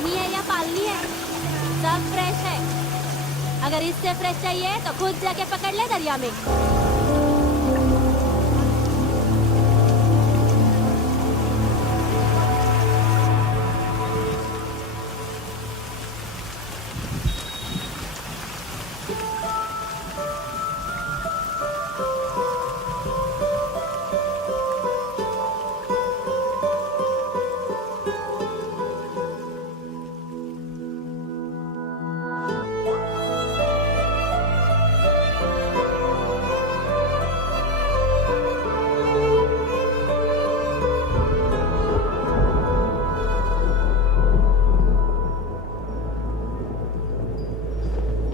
पानी है या पालनी है, सब फ्रेश है। अगर इससे फ्रेश चाहिए तो खुद जाके पकड़ ले दरिया में।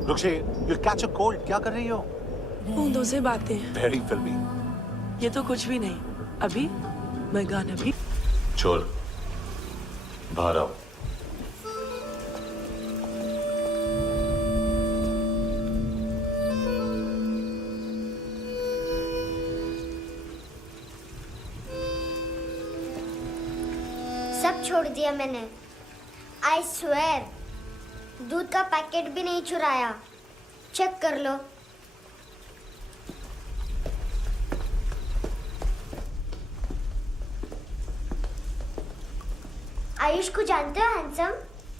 रुक्षे, you'll catch a cold. क्या कर रही हो? बूंदों से बातें। Very filmy. ये तो कुछ भी नहीं। अभी मैं गाना भी। छोड़, बाहर आओ। सब छोड़ दिया मैंने। I swear, दूध का पैकेट भी नहीं चुराया। चेक कर लो। आयुष को जानते हो हैंडसम?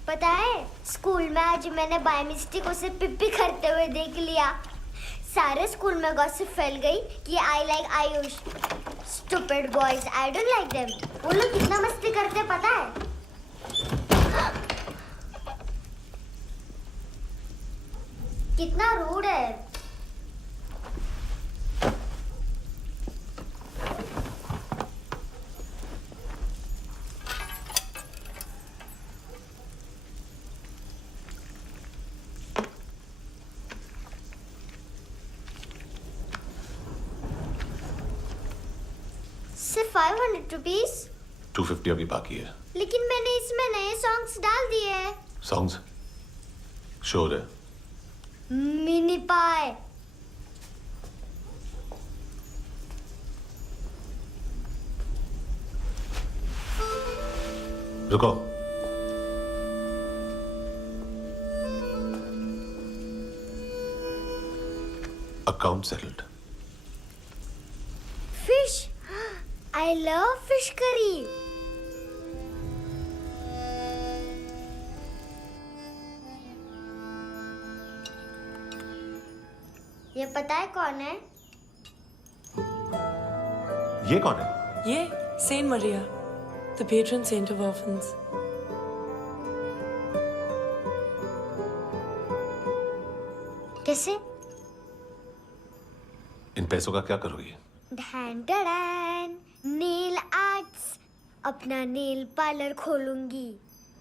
पता है, स्कूल में आज मैंने बाय मिस्टेक उसे पिप्पी करते हुए देख लिया। सारे स्कूल में गॉसिप फैल गई कि I like Ayush. Stupid boys, I don't like them. वो लोग कितना मस्ती करते पता है? कितना रूड है। सिर्फ 500 रुपीस? 250 अभी बाकी है। लेकिन मैंने इसमें नए सॉन्ग्स डाल दिए हैं। सॉन्ग्स? शोर है। मिनी पाए। रुको। Account settled. Fish. I love fish curry. ये पता है कौन है? ये कौन है? ये Saint Maria, the patron saint of orphans. कैसे? इन पैसों का क्या करोगी? ढैन ढैन, नेल आर्ट्स। अपना नेल पार्लर खोलूंगी।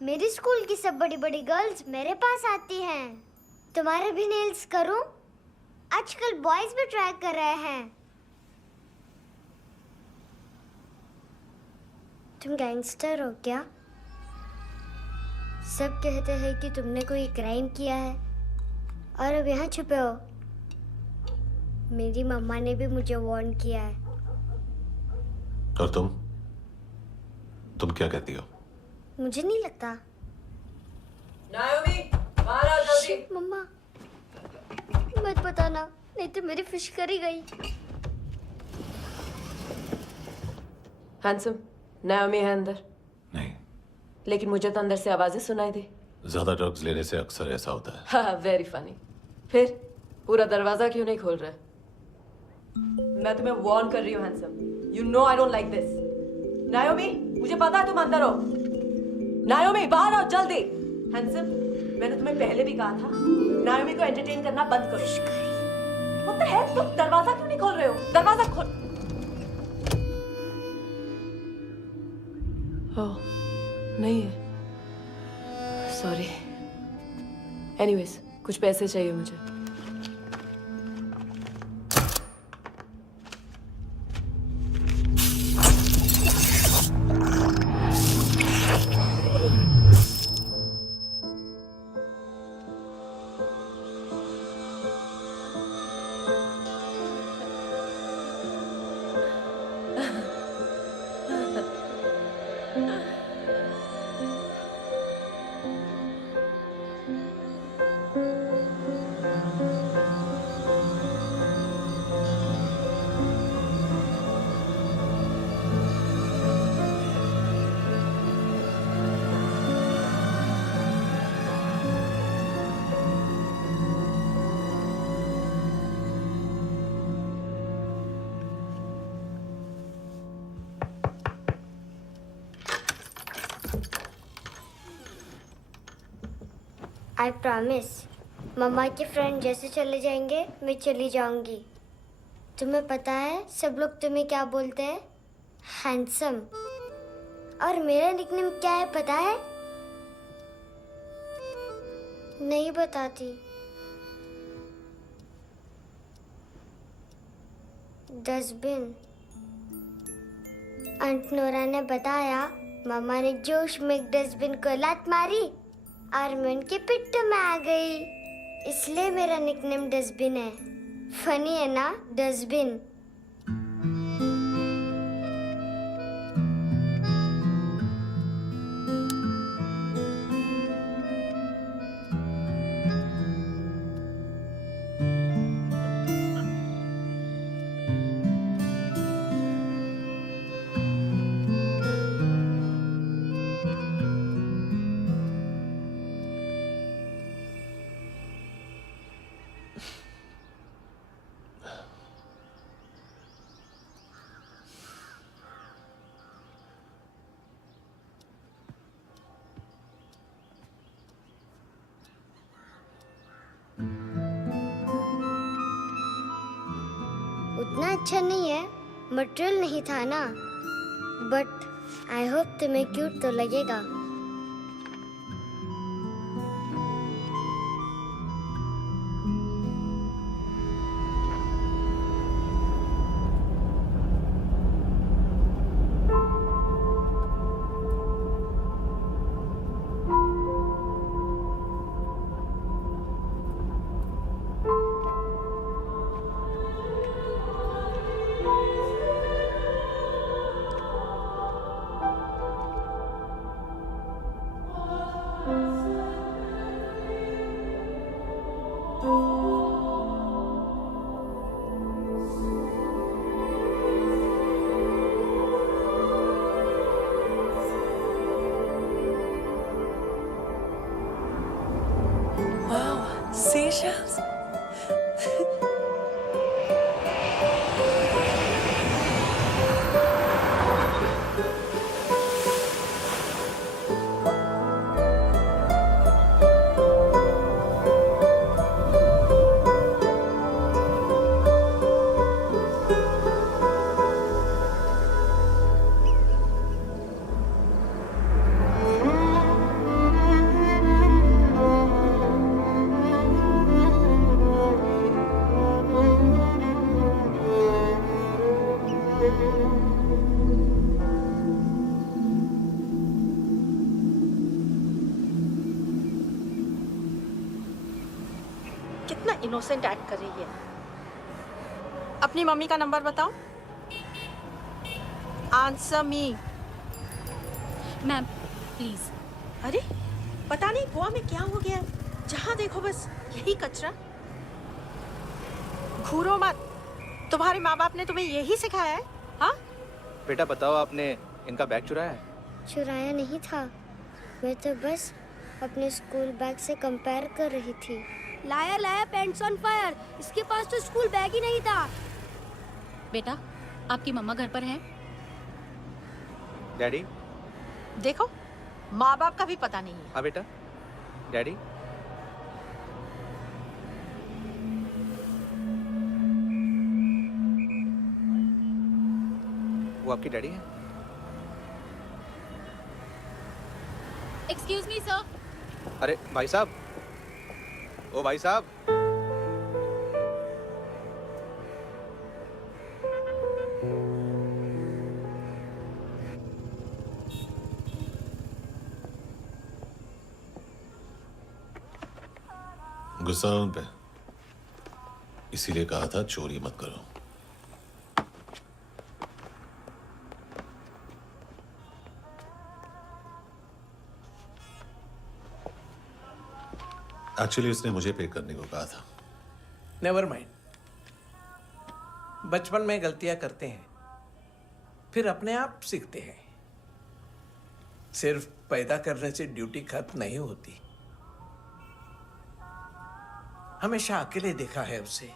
मेरी स्कूल की सब बड़ी बड़ी गर्ल्स मेरे पास आती हैं। तुम्हारे भी नेल्स करूं? आजकल बॉयज भी ट्राई कर रहे हैं। तुम गैंगस्टर हो क्या? सब कहते हैं कि तुमने कोई क्राइम किया है और अब यहाँ छुपे हो। मेरी मम्मा ने भी मुझे वार्न किया है। और तुम क्या कहती हो? मुझे नहीं लगता। नायोमी, बाहर आओ जल्दी। शिट, मम्मा मत बताना, नहीं तो मेरी फिश करी गई। हैंडसम, नायोमी है अंदर। नहीं। लेकिन मुझे तो अंदर से आवाजें सुनाई दी। ज्यादा ड्रग्स लेने से अक्सर ऐसा होता है। हाँ, वेरी फनी। फिर पूरा दरवाजा क्यों नहीं खोल रहे? मैं तुम्हें वार्न कर रही हूँ handsome. You know I don't like this. नायोमी, मुझे पता है तुम अंदर हो। नायोमी, बाहर आओ जल्दी। हैंडसम, मैंने तुम्हें पहले भी कहा था नायोमी को एंटरटेन करना बंद करो। What the hell? तुम दरवाजा क्यों नहीं खोल रहे हो? दरवाजा खोल। ओह, नहीं है। सॉरी। एनीवेज, कुछ पैसे चाहिए मुझे। I promise. मम्मा के फ्रेंड जैसे चले जाएंगे मैं चली जाऊंगी। तुम्हें पता है सब लोग तुम्हें क्या बोलते हैं? हैंडसम। और मेरा निकनेम क्या है पता है? नहीं बताती। डस्टबिन। आंट नोरा ने बताया मामा ने जोश में एक डस्टबिन को लात मारी और मैं उनके पिट्ठू में आ गई, इसलिए मेरा निकनेम डस्टबिन है। फनी है ना डस्टबिन? उतना अच्छा नहीं है, मटेरियल नहीं था ना, बट आई होप तुम्हें क्यूट तो लगेगा। Seashells? कितना इनोसेंट एक्ट कर रही है। अपनी मम्मी का नंबर बताओ। Answer me. Ma'am please. अरे पता नहीं गोवा में क्या हो गया है, जहाँ देखो बस यही कचरा। घूरो मत, तुम्हारे माँ बाप ने तुम्हें यही सिखाया है? हाँ बेटा बताओ, आपने इनका बैग चुराया है? चुराया नहीं था, मैं तो बस अपने स्कूल बैग से कंपेयर कर रही थी। Liar liar pants on fire, इसके पास तो स्कूल बैग ही नहीं था। बेटा आपकी मम्मा घर पर हैं? डैडी? देखो माँ बाप का भी पता नहीं है। हाँ बेटा। डैडी? वो आपकी डैडी है? Excuse me sir. अरे भाई साहब, ओ भाई साहब। गुस्सा उन पे, इसीलिए कहा था चोरी मत करो। एक्चुअली उसने मुझे पे करने को कहा था। नेवर माइंड, बचपन में गलतियां करते हैं, फिर अपने आप सीखते हैं। सिर्फ पैदा करने से ड्यूटी खत्म नहीं होती। हमेशा अकेले देखा है उसे।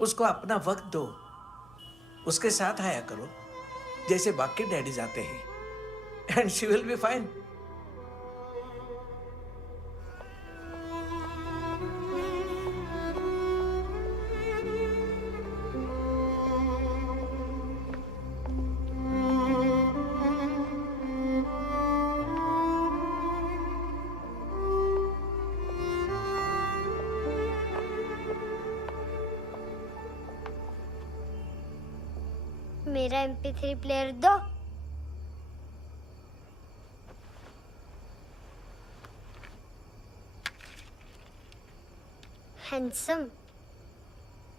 उसको अपना वक्त दो, उसके साथ आया करो जैसे बाकी डैडीज आते हैं, and she will be fine. मेरा MP3 प्लेयर दो। हैंडसम,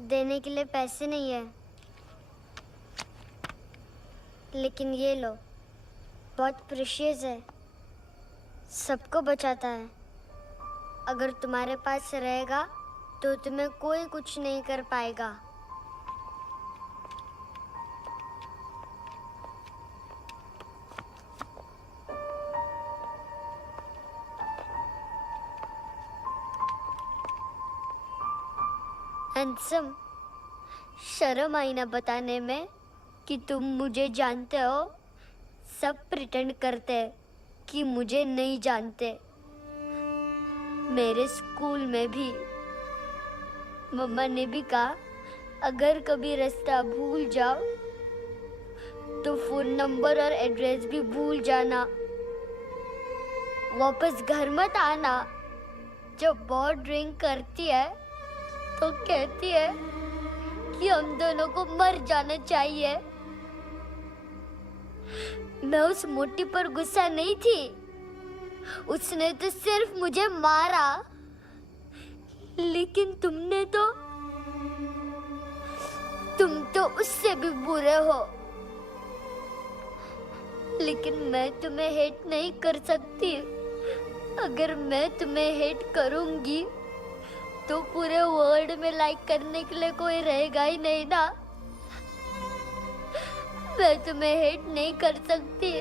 देने के लिए पैसे नहीं है, लेकिन ये लो, बहुत प्रेशियस है, सबको बचाता है। अगर तुम्हारे पास रहेगा तो तुम्हें कोई कुछ नहीं कर पाएगा। हैंडसम, शर्म आई ना बताने में कि तुम मुझे जानते हो। सब प्रिटेंड करते हैं कि मुझे नहीं जानते। मेरे स्कूल में भी मम्मा ने भी कहा, अगर कभी रास्ता भूल जाओ तो फोन नंबर और एड्रेस भी भूल जाना। वापस घर मत आना। जब बहुत ड्रिंक करती है तो कहती है कि हम दोनों को मर जाना चाहिए। मैं उस मोटी पर गुस्सा नहीं थी, उसने तो सिर्फ मुझे मारा। लेकिन तुम तो उससे भी बुरे हो। लेकिन मैं तुम्हें हेट नहीं कर सकती। अगर मैं तुम्हें हेट करूंगी तो पूरे वर्ल्ड में लाइक करने के लिए कोई रहेगा ही नहीं ना। मैं तुम्हें हेट नहीं कर सकती।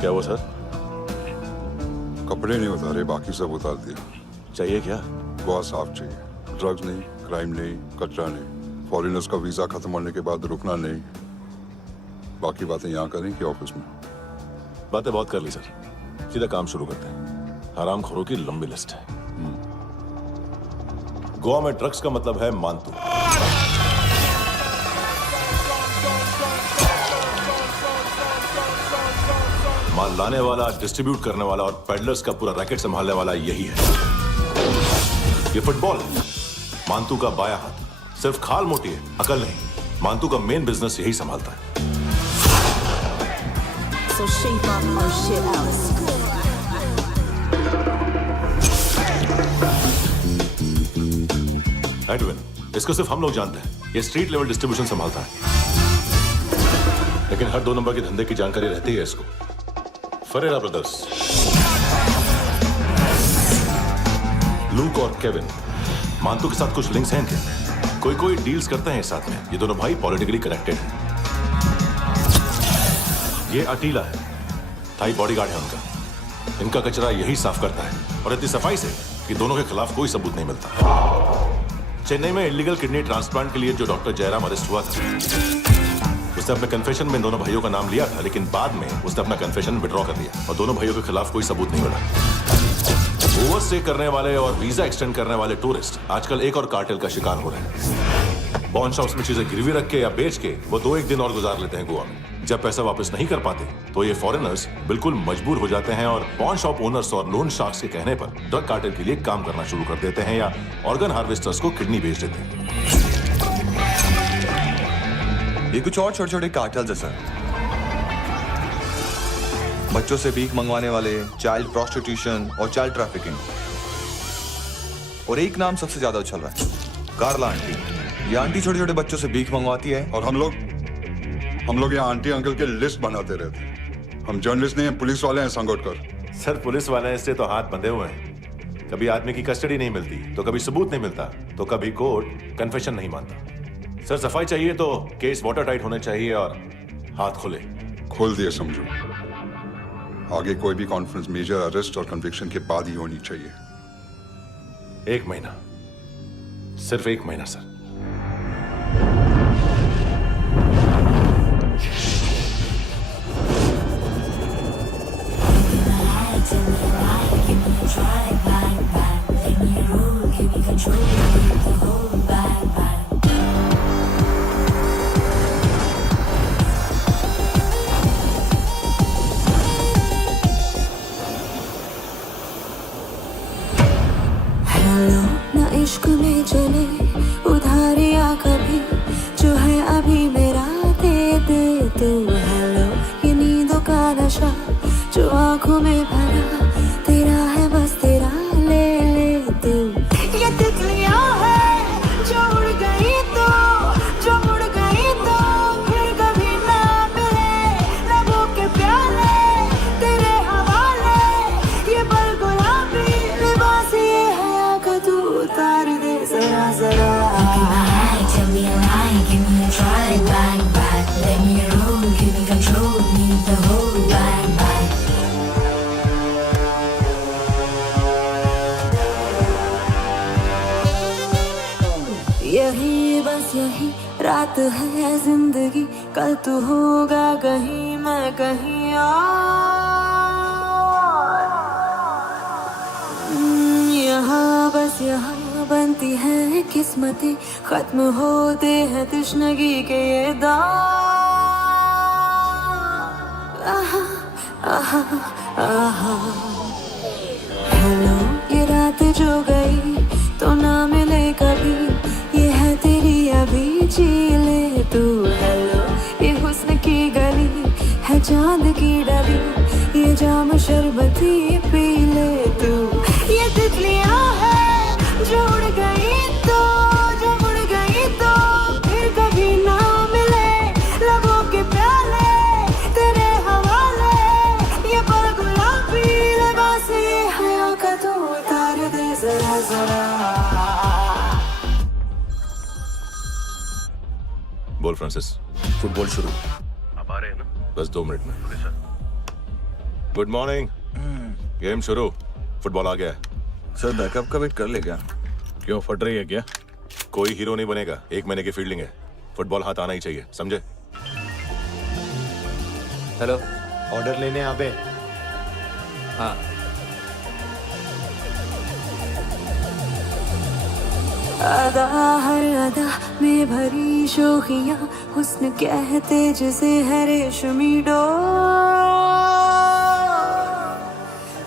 क्या हुआ सर? कपड़े नहीं उतारे, बाकी सब उतार दिया। चाहिए क्या? बहुत साफ चाहिए। ड्रग्स नहीं, क्राइम नहीं, कचरा नहीं। फॉरेनर्स का वीजा खत्म होने के बाद रुकना नहीं। बाकी बातें यहाँ करें कि ऑफिस में? बातें बहुत कर ली सर, सीधा काम शुरू करते हैं। हरामखोरों की लंबी लिस्ट है। गोवा में ड्रग्स का मतलब है मानतू। माल लाने वाला, डिस्ट्रीब्यूट करने वाला और पेडलर्स का पूरा रैकेट संभालने वाला यही है। ये फुटबॉल मानतू का बाया हाथ। सिर्फ खाल मोटी है, अकल नहीं। मानतू का मेन बिजनेस यही संभालता है। So shape up our shit out. Edwin, इसको सिर्फ हम लोग जानते हैं। ये स्ट्रीट लेवल डिस्ट्रीब्यूशन संभालता है, लेकिन हर 2 नंबर के धंधे की जानकारी रहती है इसको। फरेरा ब्रदर्स, लूक और केविन मानतू के साथ कुछ लिंक्स हैं क्या? कोई डील्स करते हैं साथ में। ये दोनों भाई पॉलिटिकली कनेक्टेड हैं। ये अटीला है, थाई बॉडीगार्ड है उनका। इनका कचरा यही साफ करता है और इतनी सफाई से कि दोनों के खिलाफ कोई सबूत नहीं मिलता। चेन्नई में इलीगल किडनी ट्रांसप्लांट के लिए जो डॉक्टर जयराम अरेस्ट हुआ था, उसने अपने कन्फेशन में दोनों भाइयों का नाम लिया था, लेकिन बाद में उसने अपना कन्फेशन विड्रॉ कर लिया और दोनों भाइयों के खिलाफ कोई सबूत नहीं मिला। ओवरस्टे करने वाले और वीजा एक्सटेंड करने वाले टूरिस्ट आजकल एक और कार्टेल का शिकार हो रहे हैं। पॉन शॉप्स में चीजें गिरवी रख के या बेच के वो 2-1 दिन और गुजार लेते हैं गोवा में। जब पैसा वापस नहीं कर पाते तो ये फॉरेनर्स बिल्कुल मजबूर हो जाते हैं और पॉन शॉप ओनर्स और लोन शार्क्स के कहने पर ड्रग कार्टेल के लिए काम करना शुरू कर देते हैं या ऑर्गन हार्वेस्टर्स को किडनी बेच देते हैं। ये कुछ और छोटे छोटे कार्टेल्स है सर। बच्चों से भीख मंगवाने वाले, चाइल्ड प्रोस्टिट्यूशन और चाइल्ड ट्रैफिकिंग। और एक नाम सबसे ज्यादा उछल रहा है, कार्ला आंटी। ये आंटी छोटे छोटे बच्चों से भीख मंगवाती है और हम लोग यहाँ आंटी अंकल के लिस्ट बनाते रहते। हम जर्नलिस्ट नहीं हैं, पुलिस वाले हैं संगोटकर। सर पुलिस वाले हैं, इससे तो हाथ बंधे हुए हैं। कभी आदमी की कस्टडी नहीं मिलती तो कभी सबूत नहीं मिलता तो कभी कोर्ट कन्फेशन नहीं मानता। सर सफाई चाहिए तो केस वाटर टाइट होने चाहिए और हाथ खुले। खोल दिए समझो। आगे कोई भी कॉन्फ्रेंस मेजर अरेस्ट और कन्विक्शन के बाद ही होनी चाहिए। 1 महीना, सिर्फ 1 महीना सर। हेलो ना इश्क में चले उधारिया कभी, जो है अभी मेरा दे दे तू। हेलो ये नींदों का नशा जो आंखों में भरा, तेरा है बस तेरा ले ले तू। ये तितलियां है जो उड़ गई तो, जो उड़ गई तो फिर कभी ना मिले। लबों के प्याले तेरे हवाले, ये बल गुलाबी लिबास ये हया का तू उतार दे जरा जरा। Tell me a lie, give me a try, bang bang, let me roll, give me control, need the whole bang bang. यही बस यही रात है जिंदगी, कल तू होगा कहीं मैं कहीं और। यहाँ बस यहाँ बनती है किस्मतें, खत्म होते हैं तश्नगी के ये दाग। आहा आहा आहा। हेलो ये रात जो गई तो ना मिले कभी, ये है तेरी अभी जी ले तू। हेलो ये हुस्न की गली है चांद की डली, ये जाम शरबती पी ले तू। ये तितलियां है जो उड़ गई तो, जो उड़ गई तो फिर कभी ना मिले। लबों के प्याले तेरे हवाले, ये पल गुलाबी लिबास ये हया का तू उतार दे जरा जरा। बोल फ्रांसिस। फुटबॉल शुरू। अब आ रहे हैं ना? बस 2 मिनट में। Good morning. गेम शुरू। फुटबॉल आ गया है। सर बैकअप का वेट कर ले क्या? क्यों फट रही है क्या? कोई हीरो नहीं बनेगा, 1 महीने की फील्डिंग है। फुटबॉल हाथ आना ही चाहिए, समझे? हेलो, ऑर्डर लेने आ गए? हाँ। अदा हर अदा में भरी शोखियां, हुस्न कहते जिसे है रेशमी डोर।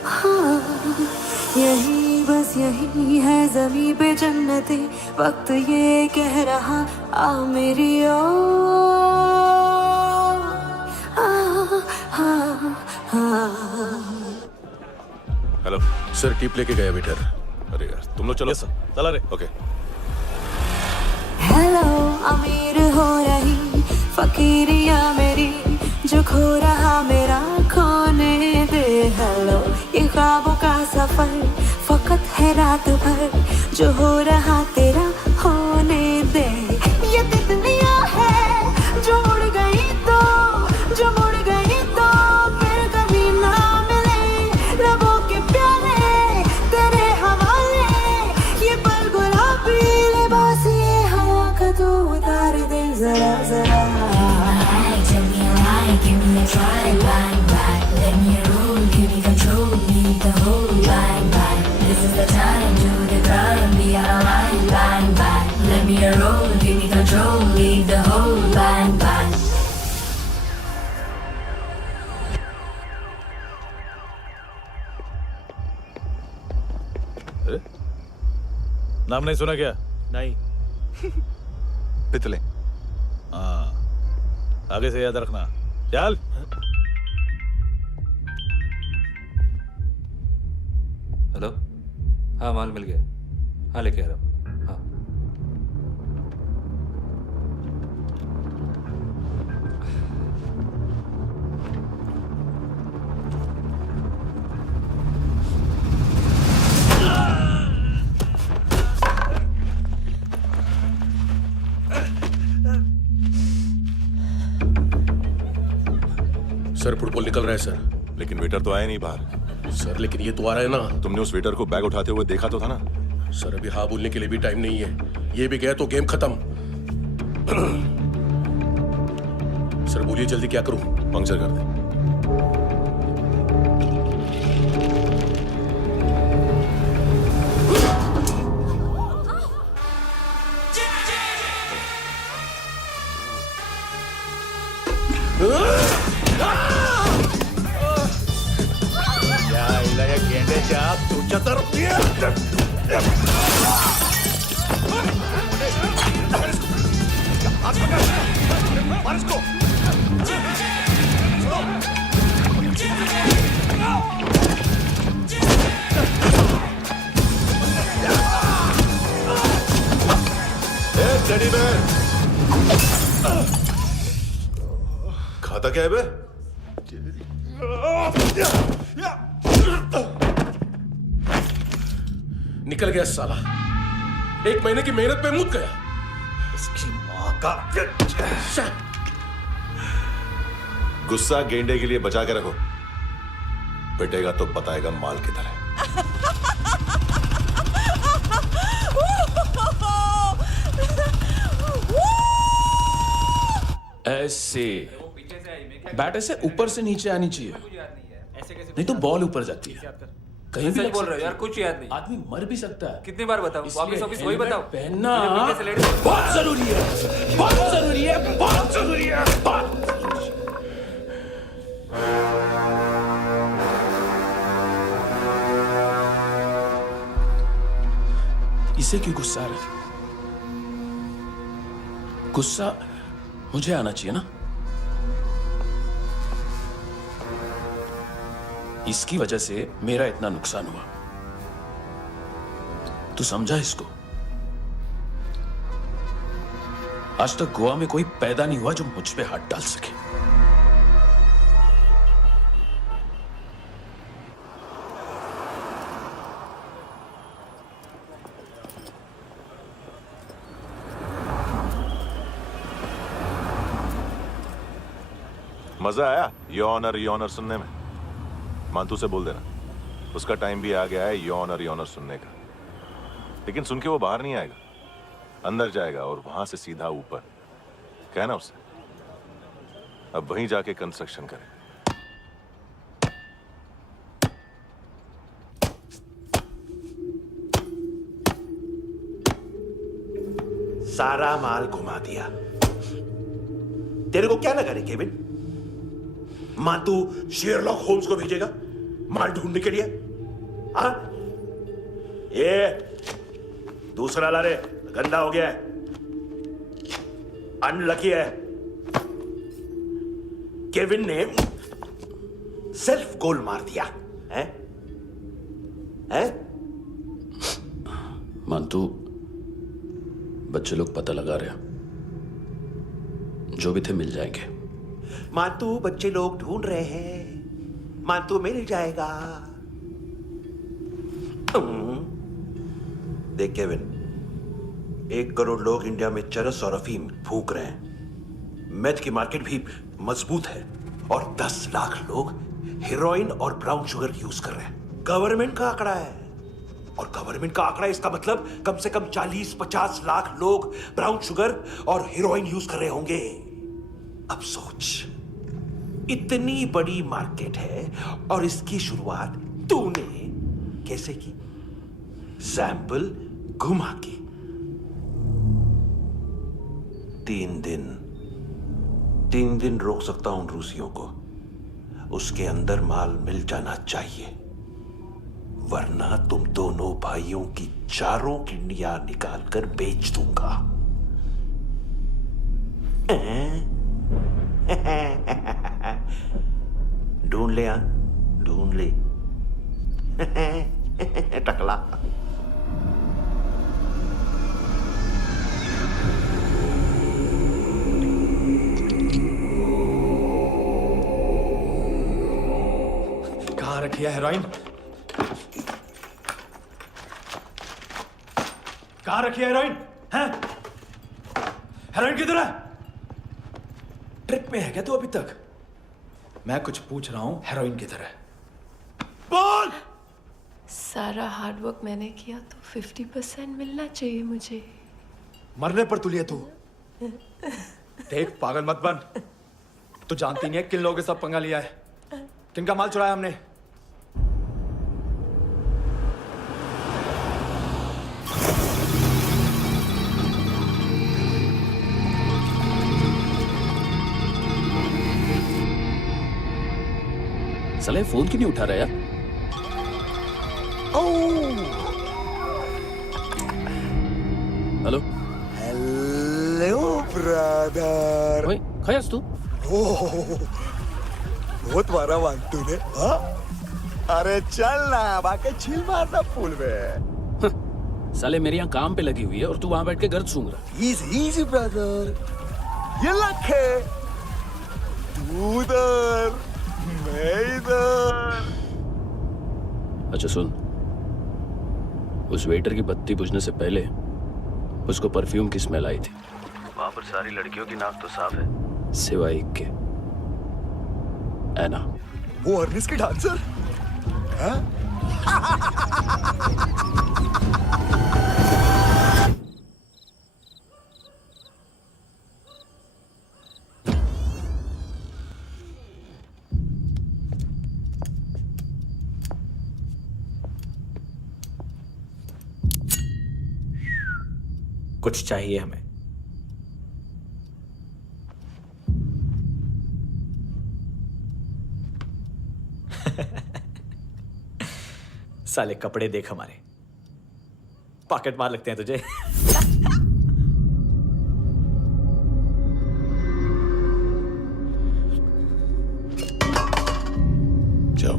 हाँ, यही बस यही है ज़मीं पे जन्नते, वक्त ये कह रहा आ मेरी ओर। हेलो सर, टिप लेके गया वेटर। अरे यार तुम लोग चलो। यस सर, चला रे। ओके। हेलो अमीर हो रही फकीरिया मेरी, जो खो रहा मेरा खोने दे। हेलो ये ख्वाबों का सफर फकत है रात भर, जो हो रहा तेरा होने दे। ये तितलियां है जो उड़ गई तो फिर कभी ना मिले। रबों के प्याले तेरे हवाले, ये पल गुलाबी लिबास ये हवा का तो उतार दे जरा जरा। Tell me why, give me a try, bang bang. Let me rule, give me control, need the whole bang bang. This is the time, do the crime, be out of line, bang bang. Let me roll, give me control, lead the whole bang bang. नाम नहीं सुना क्या? नहीं। पितले। हाँ, आगे से याद रखना। चल। हेलो, हाँ माल मिल गया, हाँ लेके आ रहा हूँ। हाँ सर फुटबॉल निकल रहा है सर। लेकिन वेटर तो आया नहीं बाहर। सर लेकिन ये तो आ रहा है ना। तुमने उस वेटर को बैग उठाते हुए देखा तो था ना। सर अभी हाँ बोलने के लिए भी टाइम नहीं है, ये भी गया तो गेम खत्म। सर बोलिए जल्दी क्या करूं? पंक्चर कर दे। खाता क्या है बे? निकल गया साला, 1 महीने की मेहनत पे मुद गया। इसकी माँ का। गुस्सा गेंडे के लिए बचा के रखो, पिटेगा तो बताएगा माल किधर है। ऐसे बैट ऐसे ऊपर से नीचे आनी चाहिए, नहीं तो बॉल ऊपर जाती है। कहीं भी बोल रहे हो यार, कुछ याद नहीं। आदमी मर भी सकता है। कितनी बार बताऊं? वापिस वही बताओ। पहनना बहुत जरूरी है, बहुत जरूरी है, बहुत जरूरी है। इसे क्यों गुस्सा आ रहा है? गुस्सा मुझे आना चाहिए ना। इसकी वजह से मेरा इतना नुकसान हुआ, तू समझा इसको? आज तक गोवा में कोई पैदा नहीं हुआ जो मुझ पे हाथ डाल सके। मजा आया यॉनर सुनने में? मानतू से बोल देना उसका टाइम भी आ गया है यॉनर सुनने का। लेकिन सुन के वो बाहर नहीं आएगा, अंदर जाएगा और वहां से सीधा ऊपर। कहना उससे अब वहीं जाके कंस्ट्रक्शन करे। सारा माल घुमा दिया। तेरे को क्या लगा रे केविन? मातू शेरलॉक होम्स को भेजेगा माल ढूंढने के लिए? हाँ, ये दूसरा ला रे, गंदा हो गया है, अनलकी है। केविन ने सेल्फ गोल मार दिया है? हैं? मानतू, बच्चे लोग पता लगा रहे हैं, जो भी थे मिल जाएंगे। मानतू, बच्चे लोग ढूंढ रहे हैं, मानतू मिल जाएगा। देख केविन, 1 करोड़ लोग इंडिया में चरस और अफीम फूक रहे हैं। मेथ की मार्केट भी मजबूत है और 10 लाख लोग हेरोइन और ब्राउन शुगर यूज कर रहे हैं। गवर्नमेंट का आंकड़ा है, और गवर्नमेंट का आंकड़ा इसका मतलब कम से कम 40-50 लाख लोग ब्राउन शुगर और हेरोइन यूज कर रहे होंगे। अब सोच, इतनी बड़ी मार्केट है और इसकी शुरुआत तूने कैसे की? सैंपल घुमा के। 3 दिन रोक सकता हूं रूसियों को, उसके अंदर माल मिल जाना चाहिए, वरना तुम दोनों भाइयों की चारों किडनियां निकाल कर बेच दूंगा। ढूंढ ले, ढूंढ ले टकला। कहाँ रखी है हेरोइन? कहाँ रखी है हेरोइन? हैं? हेरोइन किधर है? ट्रिप पे है क्या तू अभी तक? मैं कुछ पूछ रहा हूं, हेरोइन किधर है? बोल! सारा हार्डवर्क मैंने किया तो 50% मिलना चाहिए मुझे। मरने पर तुलिए तू। देख, पागल मत बन। तू जानती नहीं है किन लोगों के साथ पंगा लिया है, किनका माल चुराया हमने। साले फोन क्यों नहीं उठा रहा यार? Hello hello brother. ओए, खयास तू? बहुत मारा मान तूने, हाँ? अरे चल ना, बाकी छील मारना पुल में। साले मेरी यहाँ काम पे लगी हुई है और तू वहां बैठ के गर्द सूंघ रहा। इजी ब्रदर, ये लक है। तू उधर, मैं इधर। अच्छा सुन, उस वेटर की बत्ती बुझने से पहले उसको परफ्यूम की स्मेल आई थी। वहां पर सारी लड़कियों की नाक तो साफ है, सिवाय एक के, एना। वो अर्निस की डांसर? हाँ? कुछ चाहिए हमें। साले कपड़े देख हमारे, पॉकेट मार लगते हैं तुझे। जाओ।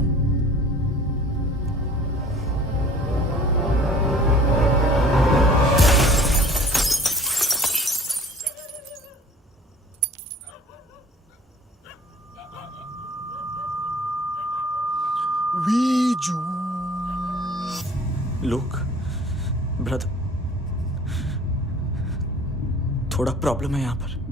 वीजू। लुक ब्रदर, थोड़ा प्रॉब्लम है यहां पर।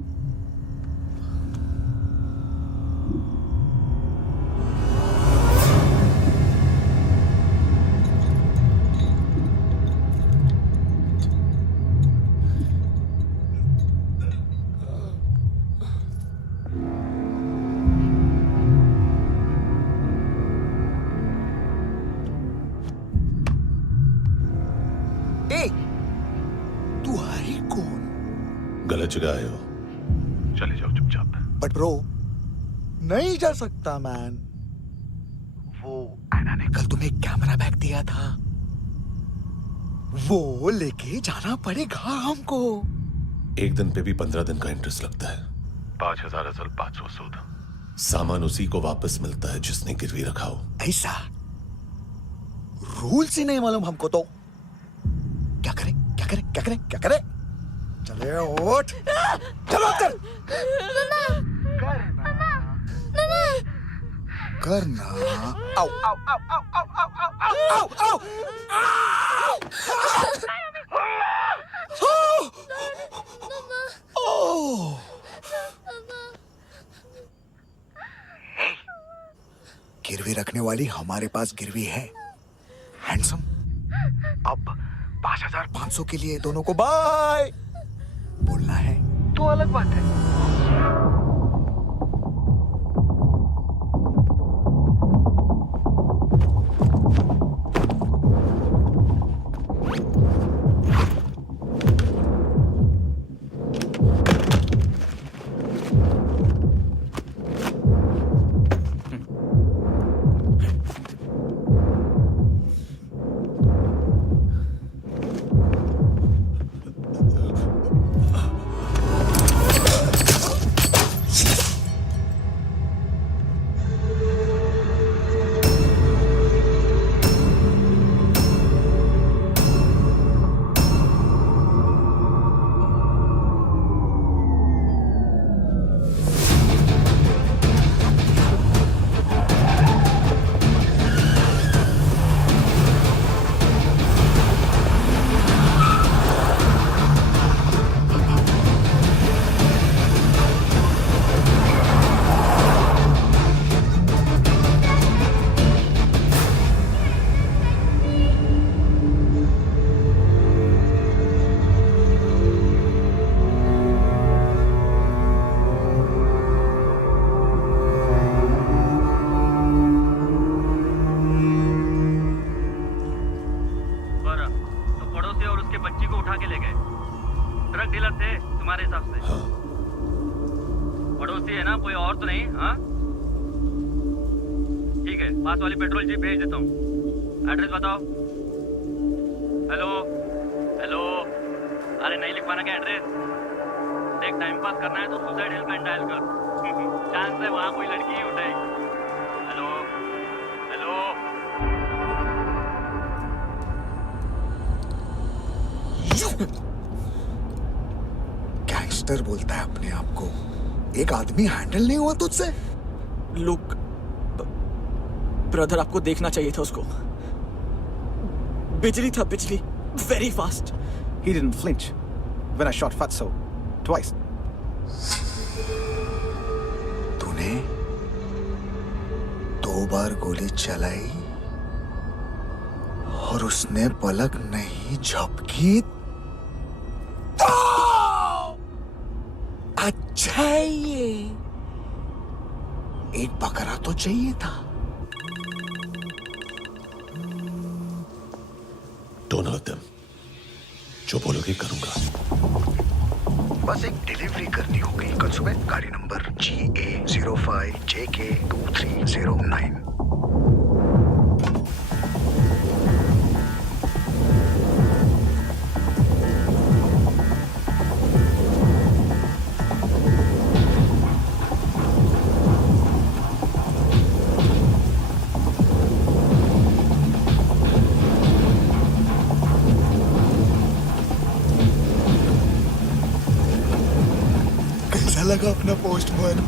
तू है कौन? गलत जगह आए हो, चले जाओ चुपचाप। बट ब्रो, नहीं जा सकता मैन। वो एना ने कल तुम्हें कैमरा बैग दिया था, वो लेके जाना पड़ेगा हमको। एक दिन पे भी 15 दिन का इंटरेस्ट लगता है। 5,000 असल 500 सूद। सामान उसी को वापस मिलता है जिसने गिरवी रखा हो। ऐसा रूल्स ही नहीं मालूम हमको तो। क्या करें क्या करें क्या करें क्या करें? चले उठ, चलो चल। करना। आओ आओ आओ आओ आओ आओ आओ आओ आओ। गिरवी रखने वाली हमारे पास गिरवी है हैंडसम। अब 5500 के लिए दोनों को बाय बोलना है तो अलग बात है। पड़ोसी है ना, कोई और तो नहीं? हाँ ठीक है, पास वाली पेट्रोल जीप भेज देता हूँ। एड्रेस बताओ। हेलो हेलो, अरे नहीं लिख पाना क्या एड्रेस? देख टाइम पास करना है तो सुसाइड हेल्पलाइन डायल कर। चांस है वहाँ कोई लड़की ही उठाएगी। हेलो हेलो, गैंगस्टर बोलता है अपने आप को। एक आदमी हैंडल नहीं हुआ तुझसे? लुक ब्रदर, आपको देखना चाहिए था उसको। बिजली था, बिजली, very fast. He didn't flinch when I shot Fatso twice. तूने 2 बार गोली चलाई और उसने पलक नहीं झपकी। अच्छा ये एक बकरा तो चाहिए था। Don't hurt them. जो बोलोगे करूंगा। बस एक डिलीवरी करनी होगी कल सुबह। गाड़ी नंबर GA05JK2309। लगा अपना पोस्टमैन।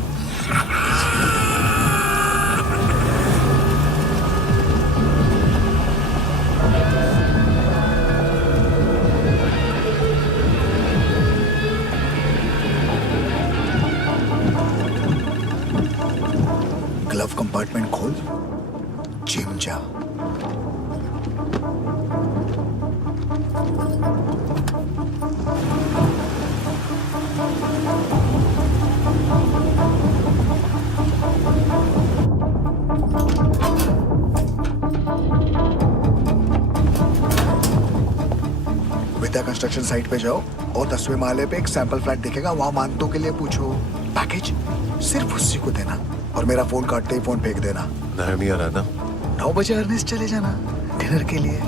ग्लव कंपार्टमेंट खोल, जिम जा। विद्या कंस्ट्रक्शन साइट पे जाओ और 10वें माले पे एक सैंपल फ्लैट दिखेगा, वहां मानतों के लिए पूछो। पैकेज सिर्फ उसी को देना और मेरा फोन काटते ही फोन फेंक देना। नायमी आ रहा ना? 9 बजे अर्नेस्ट चले जाना डिनर के लिए।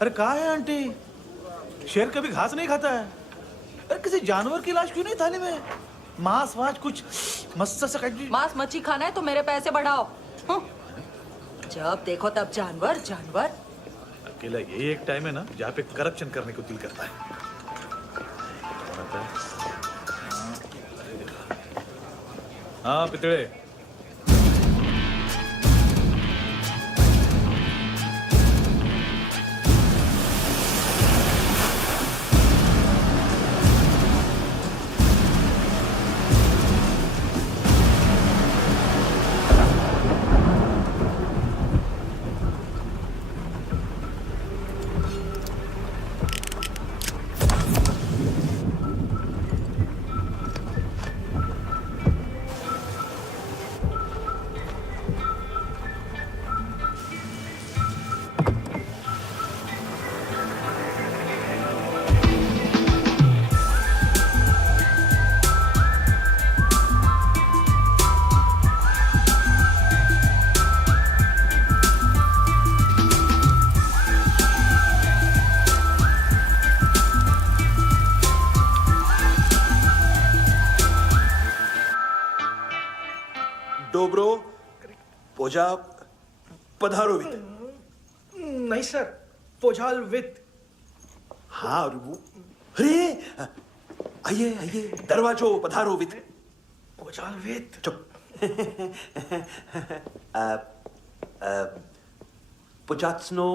अरे कहाँ है आंटी? शेर कभी घास नहीं खाता है। अरे किसी जानवर की लाश क्यों नहीं थाली में? मांस वास कुछ मस्त सा मांस मच्छी खाना है तो मेरे पैसे बढ़ाओ। जब देखो तब जानवर जानवर। अकेला यही एक टाइम है ना जहाँ पे करप्शन करने को दिल करता है। हाँ पितड़े। डोब्रो पोजा पधारोवित। नहीं सर, पोजाल विथ। हाँ अरे आइए आइए, दरवाजो पधारोवित। पोजाल विथ। चुप। पुजात्सनो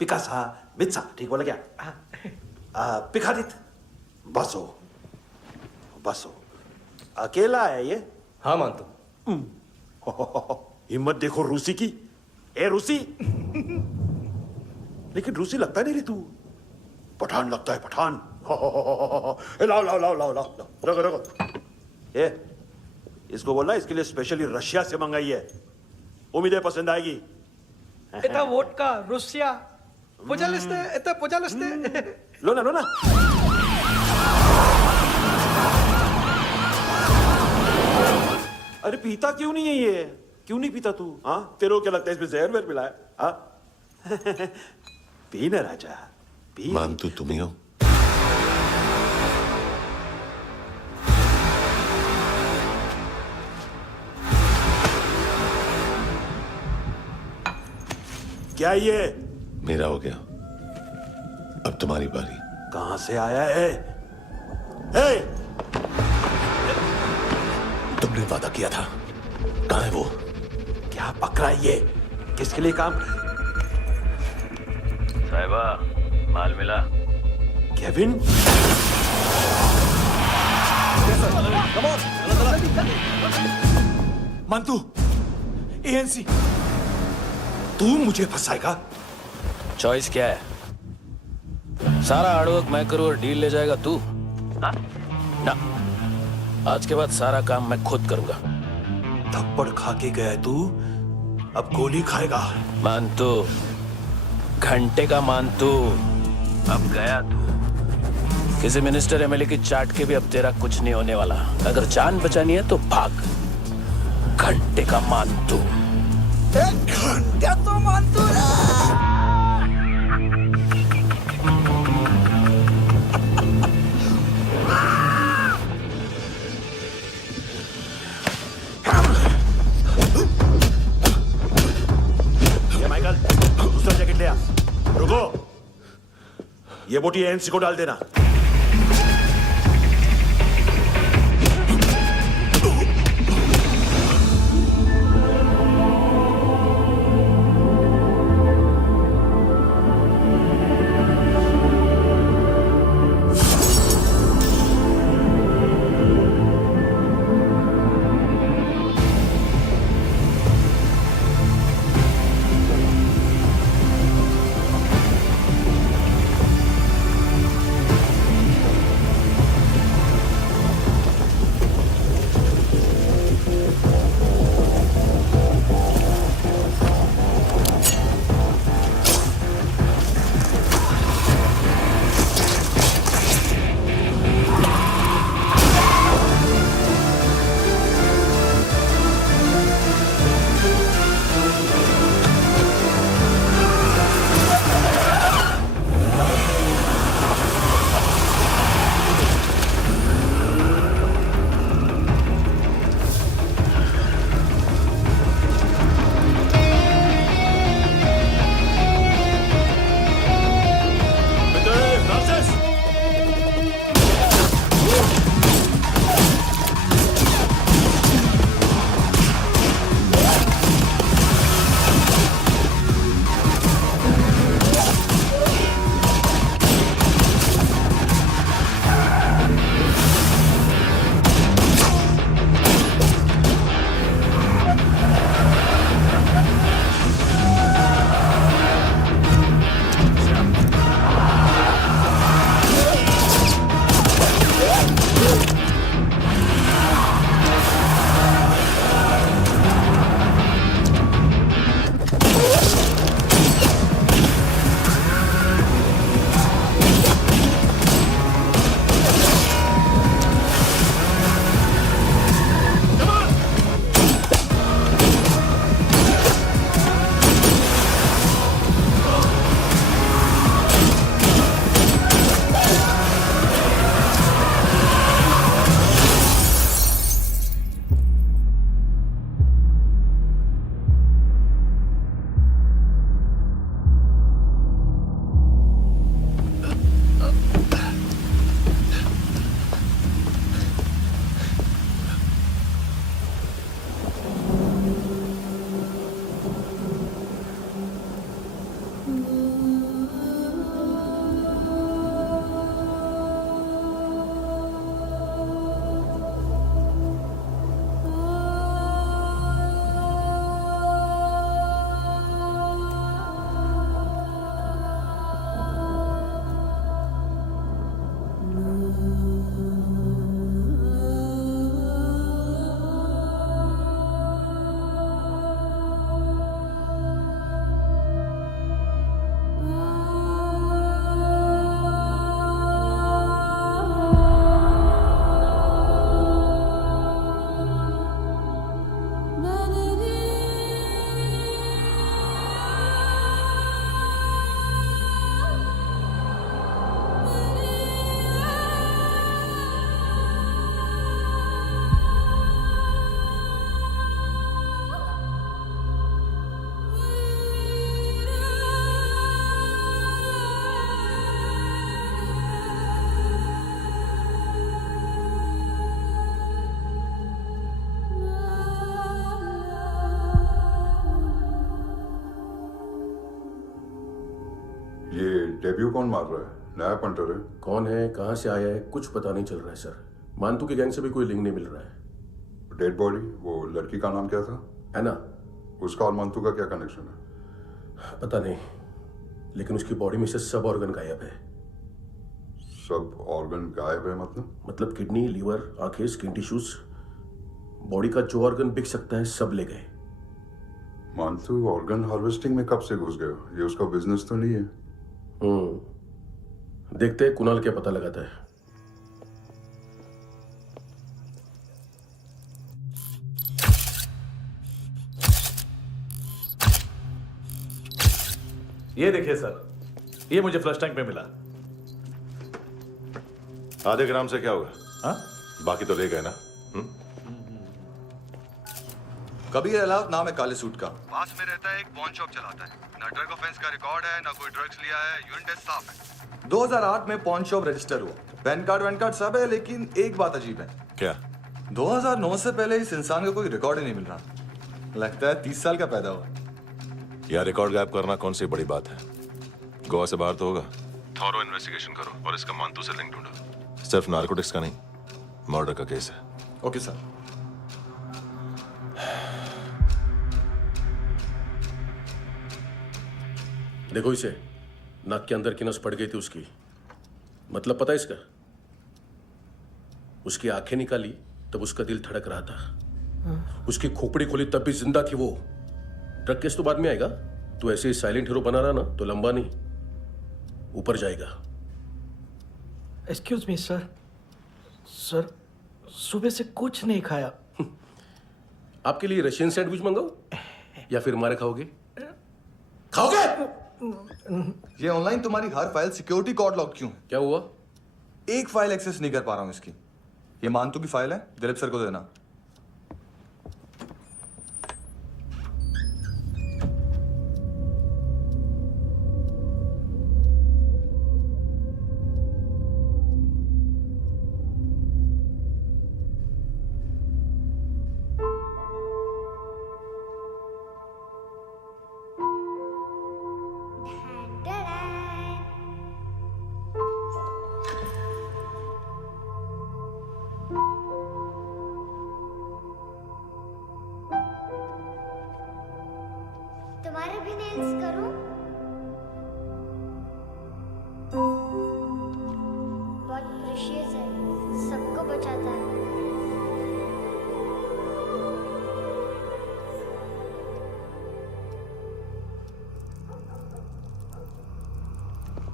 पिकासा वित्सा, ठीक बोला क्या? पिकादित बसो बसो। अकेला है ये? हाँ मानतो। हिम्मत देखो रूसी की। ए रूसी। लेकिन रूसी लगता नहीं रे तू, पठान लगता है, पठान। लाओ लाओ लाओ लाओ लाओ, रखो रखो। ए इसको बोलना इसके लिए स्पेशली रशिया से मंगाई है, उम्मीद है पसंद आएगी। इतना वोडका रुसिया पोजालिस्ते, इतना पोजालिस्ते। लो ना लो ना। अरे पीता क्यों नहीं है ये? क्यों नहीं पीता तू? हाँ तेरे को क्या लगता है इसमें जहर वहर मिला है? हाँ पी ना राजा पी। मानतू तुम ही हो? क्या ये? मेरा हो गया, अब तुम्हारी बारी। कहां से आया है? हे! तुमने वादा किया था, कहां है वो? क्या पकड़ा ये? किसके लिए काम? साहिबा माल मिला? केविन? मंतू, एएनसी। तू मुझे फंसाएगा? चॉइस क्या है? सारा हार्डवर्क मैं करूं और डील ले जाएगा तू? हाँ? ना, आज के बाद सारा काम मैं खुद करूंगा। थप्पड़ खा के गया तू, अब गोली खाएगा। मानतू, घंटे का मानतू, अब गया तू। किसी मिनिस्टर एमएलए की चाट के भी अब तेरा कुछ नहीं होने वाला। अगर जान बचानी है तो भाग। घंटे का मानतू। घंटा तो मानतू माइकल, दूसरा जैकेट ले आ। रुको, ये बोटी एएनसी को डाल देना। डेब्यू कौन मार रहा है? नया पंटर है। कौन है, कहाँ से आया है, कुछ पता नहीं चल रहा है सर। मानतू की गैंग से भी कोई लिंक नहीं मिल रहा है। डेड बॉडी, वो लड़की का नाम क्या था? एना। उसका और मानतू का क्या कनेक्शन है? पता नहीं, लेकिन उसकी बॉडी में से सब ऑर्गन गायब है। सब ऑर्गन गायब है मतलब किडनी, लीवर, आंखें, स्किन टिश्यूज, बॉडी का जो ऑर्गन बिक सकता है सब ले गए। मानतू ऑर्गन हार्वेस्टिंग में कब से घुस गए? ये उसका बिजनेस तो नहीं है? देखते हैं कुणाल क्या पता लगाता है। ये देखिए सर, ये मुझे फ्लश टैंक में मिला। आधे ग्राम से क्या होगा? हाँ? बाकी तो ले गए ना? कबीर अलाउद नाम है काले सूट का। पास में रहता है, एक पॉन शॉप चलाता है। ना ड्रग ऑफेंस का रिकॉर्ड है, ना कोई ड्रग्स लिया है। यूरिन टेस्ट साफ है। 2008 में पॉन शॉप रजिस्टर हुआ। पैन कार्ड वैन कार्ड सब है, लेकिन एक बात अजीब है। क्या? 2009 से पहले इस इंसान का कोई रिकॉर्ड ही नहीं मिल रहा। लगता है 30 साल का पैदा हुआ। यह रिकॉर्ड गायब करना कौन सी बड़ी बात है? गोवा से बाहर तो होगा। थॉरो इन्वेस्टिगेशन करो और इसका मानतू से लिंक ढूंढो। सिर्फ नारकोटिक्स का नहीं, मर्डर का केस है। Okay sir. देखो इसे, नाक के अंदर की नस पड़ गई थी उसकी। मतलब पता है इसका? उसकी आंखें निकाली तब उसका दिल धड़क रहा था। उसकी खोपड़ी खोली तब भी जिंदा थी वो। ड्रग केस तो बाद में आएगा। तो ऐसे ही साइलेंट हीरो बना रहा ना तो लंबा नहीं, ऊपर जाएगा। एक्सक्यूज मी सर, सर सुबह से कुछ नहीं खाया। आपके लिए रशियन सैंडविच मंगाओ या फिर मारे खाओगे? खाओगे? ये ऑनलाइन तुम्हारी हर फाइल सिक्योरिटी कोड लॉक क्यों है? क्या हुआ? एक फाइल एक्सेस नहीं कर पा रहा हूं इसकी। ये मानतू की फाइल है, दिलीप सर को देना। तुम्हारे भी नेल्स करूं? बहुत प्रेशियस है, सबको बचाता है।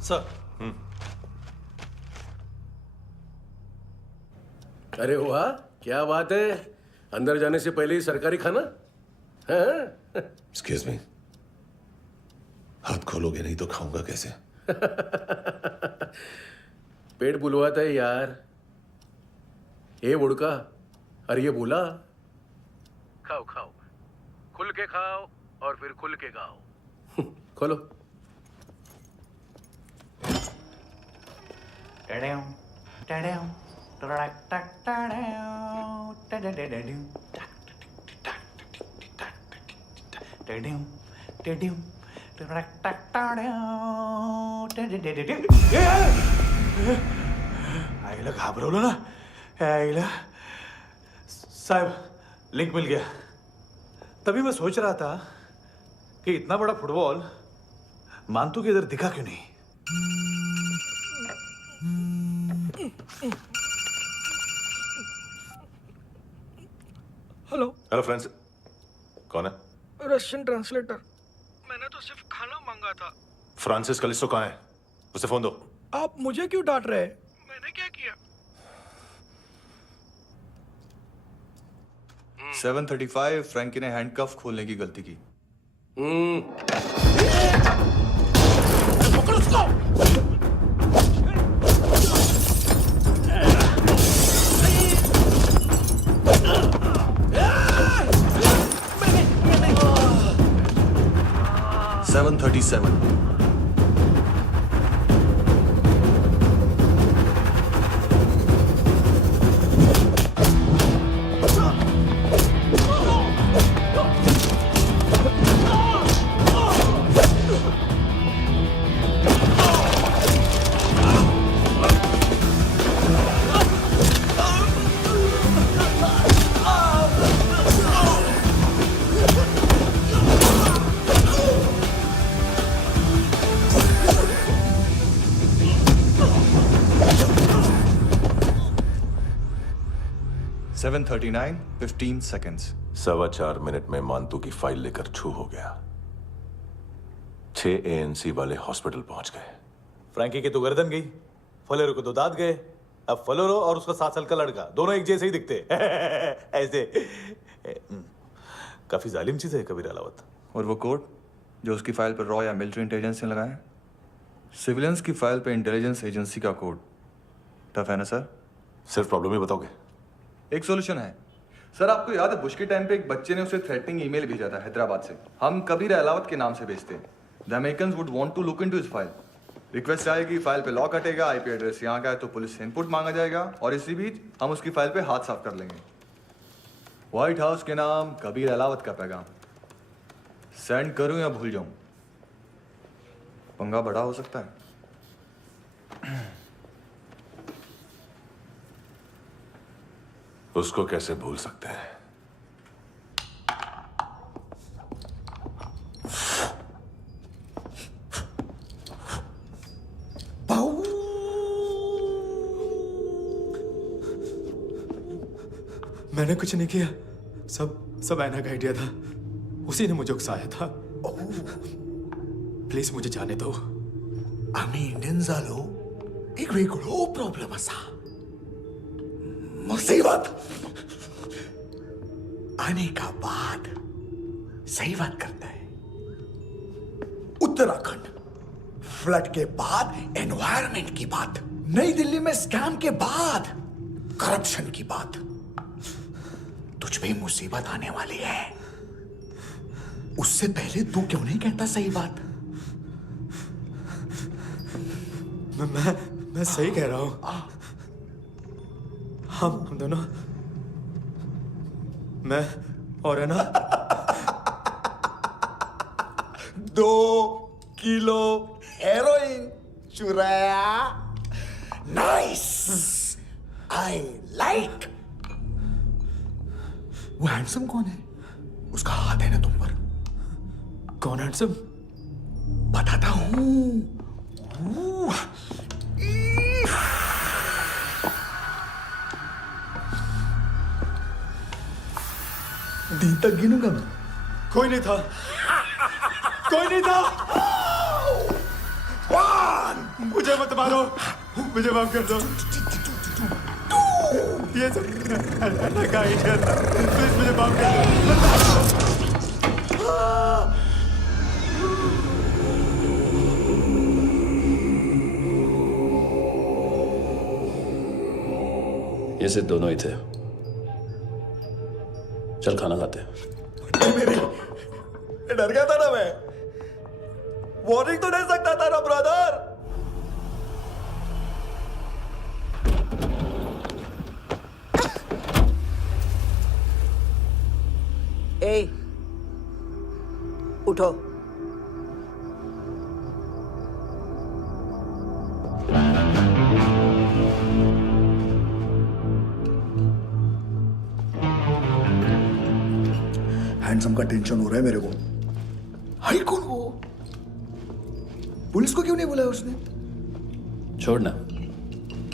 सर। अरे वाह, क्या बात है। अंदर जाने से पहले ही सरकारी खाना। एक्सक्यूज मी, हाथ खोलोगे नहीं तो खाऊंगा कैसे? पेट बुलवाता है यार। ये बुड़का, अरे ये बोला। खाओ खाओ, खुल के खाओ और फिर खुल के गाओ। खोलो। आईला घाबरवलं ना। आईला साहब लिंक मिल गया। तभी मैं सोच रहा था कि इतना बड़ा फुटबॉल मानतू के इधर दिखा क्यों नहीं। हेलो फ्रेंड्स, कौन है? Russian translator. मैंने तो सिर्फ खाना मांगा था। फ्रांसिस कलिस्टो कहाँ है? उसे फोन दो। आप मुझे क्यों डांट रहे हैं? मैंने क्या किया? 735 फ्रैंकी ने हैंडकफ खोलने की गलती की। पकड़ उसको। 737 Oh! 7:39, 15 seconds. 4.25 मिनट में मानतू की फाइल लेकर छू हो गया। 6 ANC वाले हॉस्पिटल पहुंच गए। फ्रैंकी की तो गर्दन गई, फलेरो को तो दांत गए। अब फलेरो और उसका 7 साल का लड़का दोनों एक जैसे ही दिखते ऐसे। काफी जालिम चीज है कबीर अलावत। और वो कोड जो उसकी फाइल पर रॉ या मिलिट्री इंटेलिजेंस ने लगाया, सिविलियंस की फाइल पे इंटेलिजेंस एजेंसी का कोड। टफ है ना सर? सिर्फ प्रॉब्लम ही बताओगे? एक सॉल्यूशन है सर। आपको याद है बुश के टाइम पे एक बच्चे ने उसे थ्रेटनिंग ईमेल भेजा था हैदराबाद से। हम कबीर अलावत के नाम से भेजते हैं। The Americans would want to look into his file. Request आएगी, फाइल पे लॉक हटेगा, आईपी एड्रेस यहाँ का है तो पुलिस से इनपुट मांगा जाएगा और इसी बीच हम उसकी फाइल पे हाथ साफ कर लेंगे। व्हाइट हाउस के नाम कबीर अलावत का पैगाम। सेंड करूं या भूल जाऊं? पंगा बड़ा हो सकता है। उसको कैसे भूल सकते हैं? मैंने कुछ नहीं किया, सब ऐना का आइडिया था। उसी ने मुझे उकसाया था। प्लीज मुझे जाने दो। आम्ही इंडियन झालो एक वेगळो प्रॉब्लेम असा, मुसीबत आने का बाद। सही बात करता है। उत्तराखंड फ्लड के बाद एनवायरनमेंट की बात, नई दिल्ली में स्कैम के बाद करप्शन की बात। तुझ पे मुसीबत आने वाली है, उससे पहले तू क्यों नहीं कहता सही बात? मैं सही कह रहा हूं। हम दोनों, मैं और है ना 2 किलो हेरोइन चुराया। Nice, I like. वो हैंडसम कौन है? उसका हाथ है ना तुम पर? कौन हैंडसम? बताता हूं। दिन तक गिनूंगा मैं। कोई नहीं था, कोई नहीं था। मुझे मत मारो, मुझे माफ कर दो। ये सब ऐना का आइडिया था। प्लीज मुझे माफ कर दो। ये सिर्फ दोनों ही थे। चल खाना खाते हैं। मेरी डर गया था ना मैं। वार्निंग तो दे सकता था ना ब्रदर। ए, उठो। हैंडसम का टेंशन हो रहा है मेरे को। हाई कौन वो? पुलिस को क्यों नहीं बुलाया उसने? छोड़ना,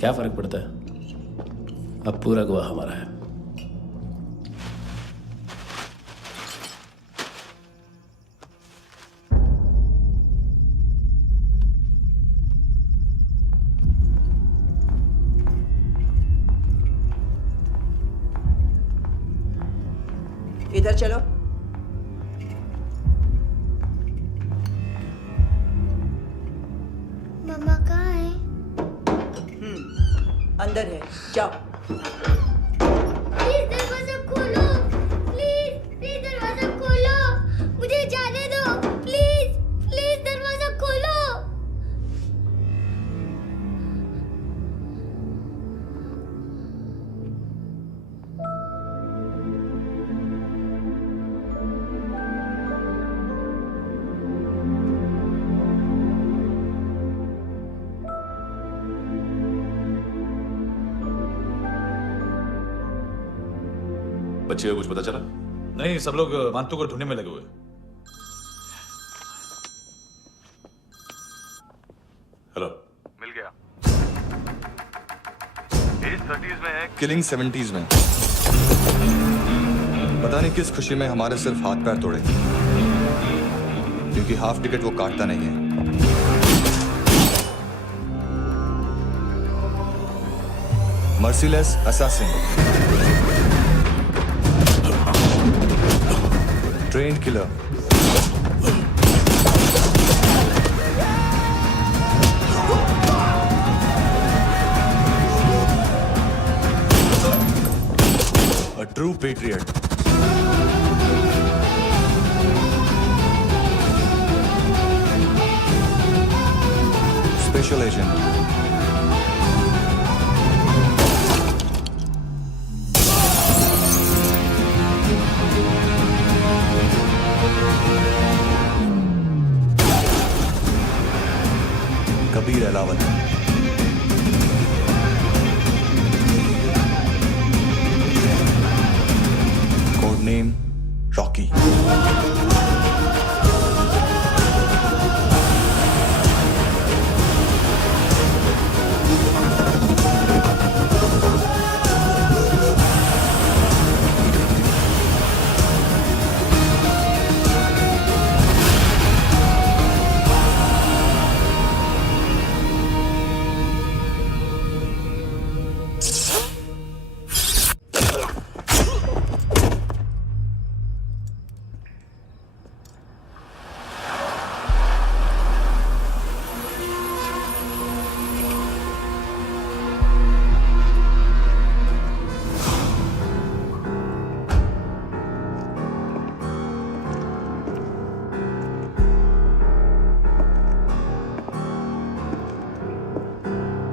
क्या फर्क पड़ता है? अब पूरा गवाह हमारा है। इधर चलो। मम्मा कहाँ है? अंदर है, जाओ। प्लीज दरवाजा खोलो, प्लीज दरवाजा खोलो, मुझे जाने दो। प्लीज दरवाजा खोलो। बच्चे को कुछ पता चला? नहीं, सब लोग मानतू को ढूंढने में लगे हुए। हेलो, मिल गया। एज 30s में है, किलिंग 70s में। पता नहीं किस खुशी में हमारे सिर्फ हाथ पैर तोड़े, क्योंकि हाफ टिकट वो काटता नहीं है। Merciless assassin, trained killer, a true patriot. Special agent. Kabir Alawat. Code name Rocky.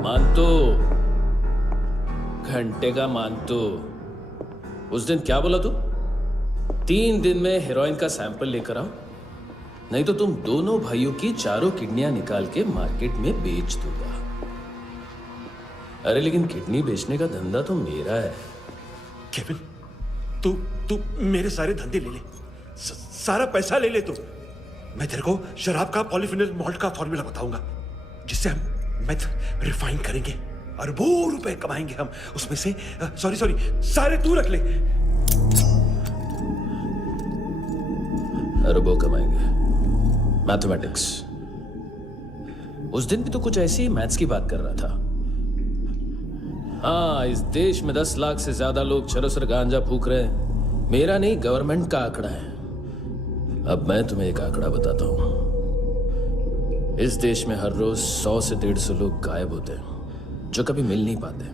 मानतो, घंटे का मानतो, उस दिन क्या बोला तू? 3 दिन में हेरोइन का सैंपल लेकर आओ, नहीं तो तुम दोनों भाइयों की चारों किडनियां निकाल के मार्केट में बेच दूंगा। अरे लेकिन किडनी बेचने का धंधा तो मेरा है। केविन, तू मेरे सारे धंधे ले ले, सारा पैसा ले ले तू। मैं तेरे को शराब का पॉलीफिनल मॉल्ट का फॉर्मूला बताऊंगा, जिससे हम मेथ रिफाइन करेंगे, अरबों रुपए कमाएंगे हम उसमें से। सॉरी सारे तू रख ले। अरबों कमाएंगे, मैथमेटिक्स। उस दिन भी तो कुछ ऐसी ही मैथ्स की बात कर रहा था। हाँ, इस देश में 10 लाख से ज्यादा लोग चरस और गांजा फूक रहे हैं। मेरा नहीं, गवर्नमेंट का आंकड़ा है। अब मैं तुम्हें एक आंकड़ा बताता हूं। इस देश में हर रोज 100 से 150 लोग गायब होते हैं, जो कभी मिल नहीं पाते।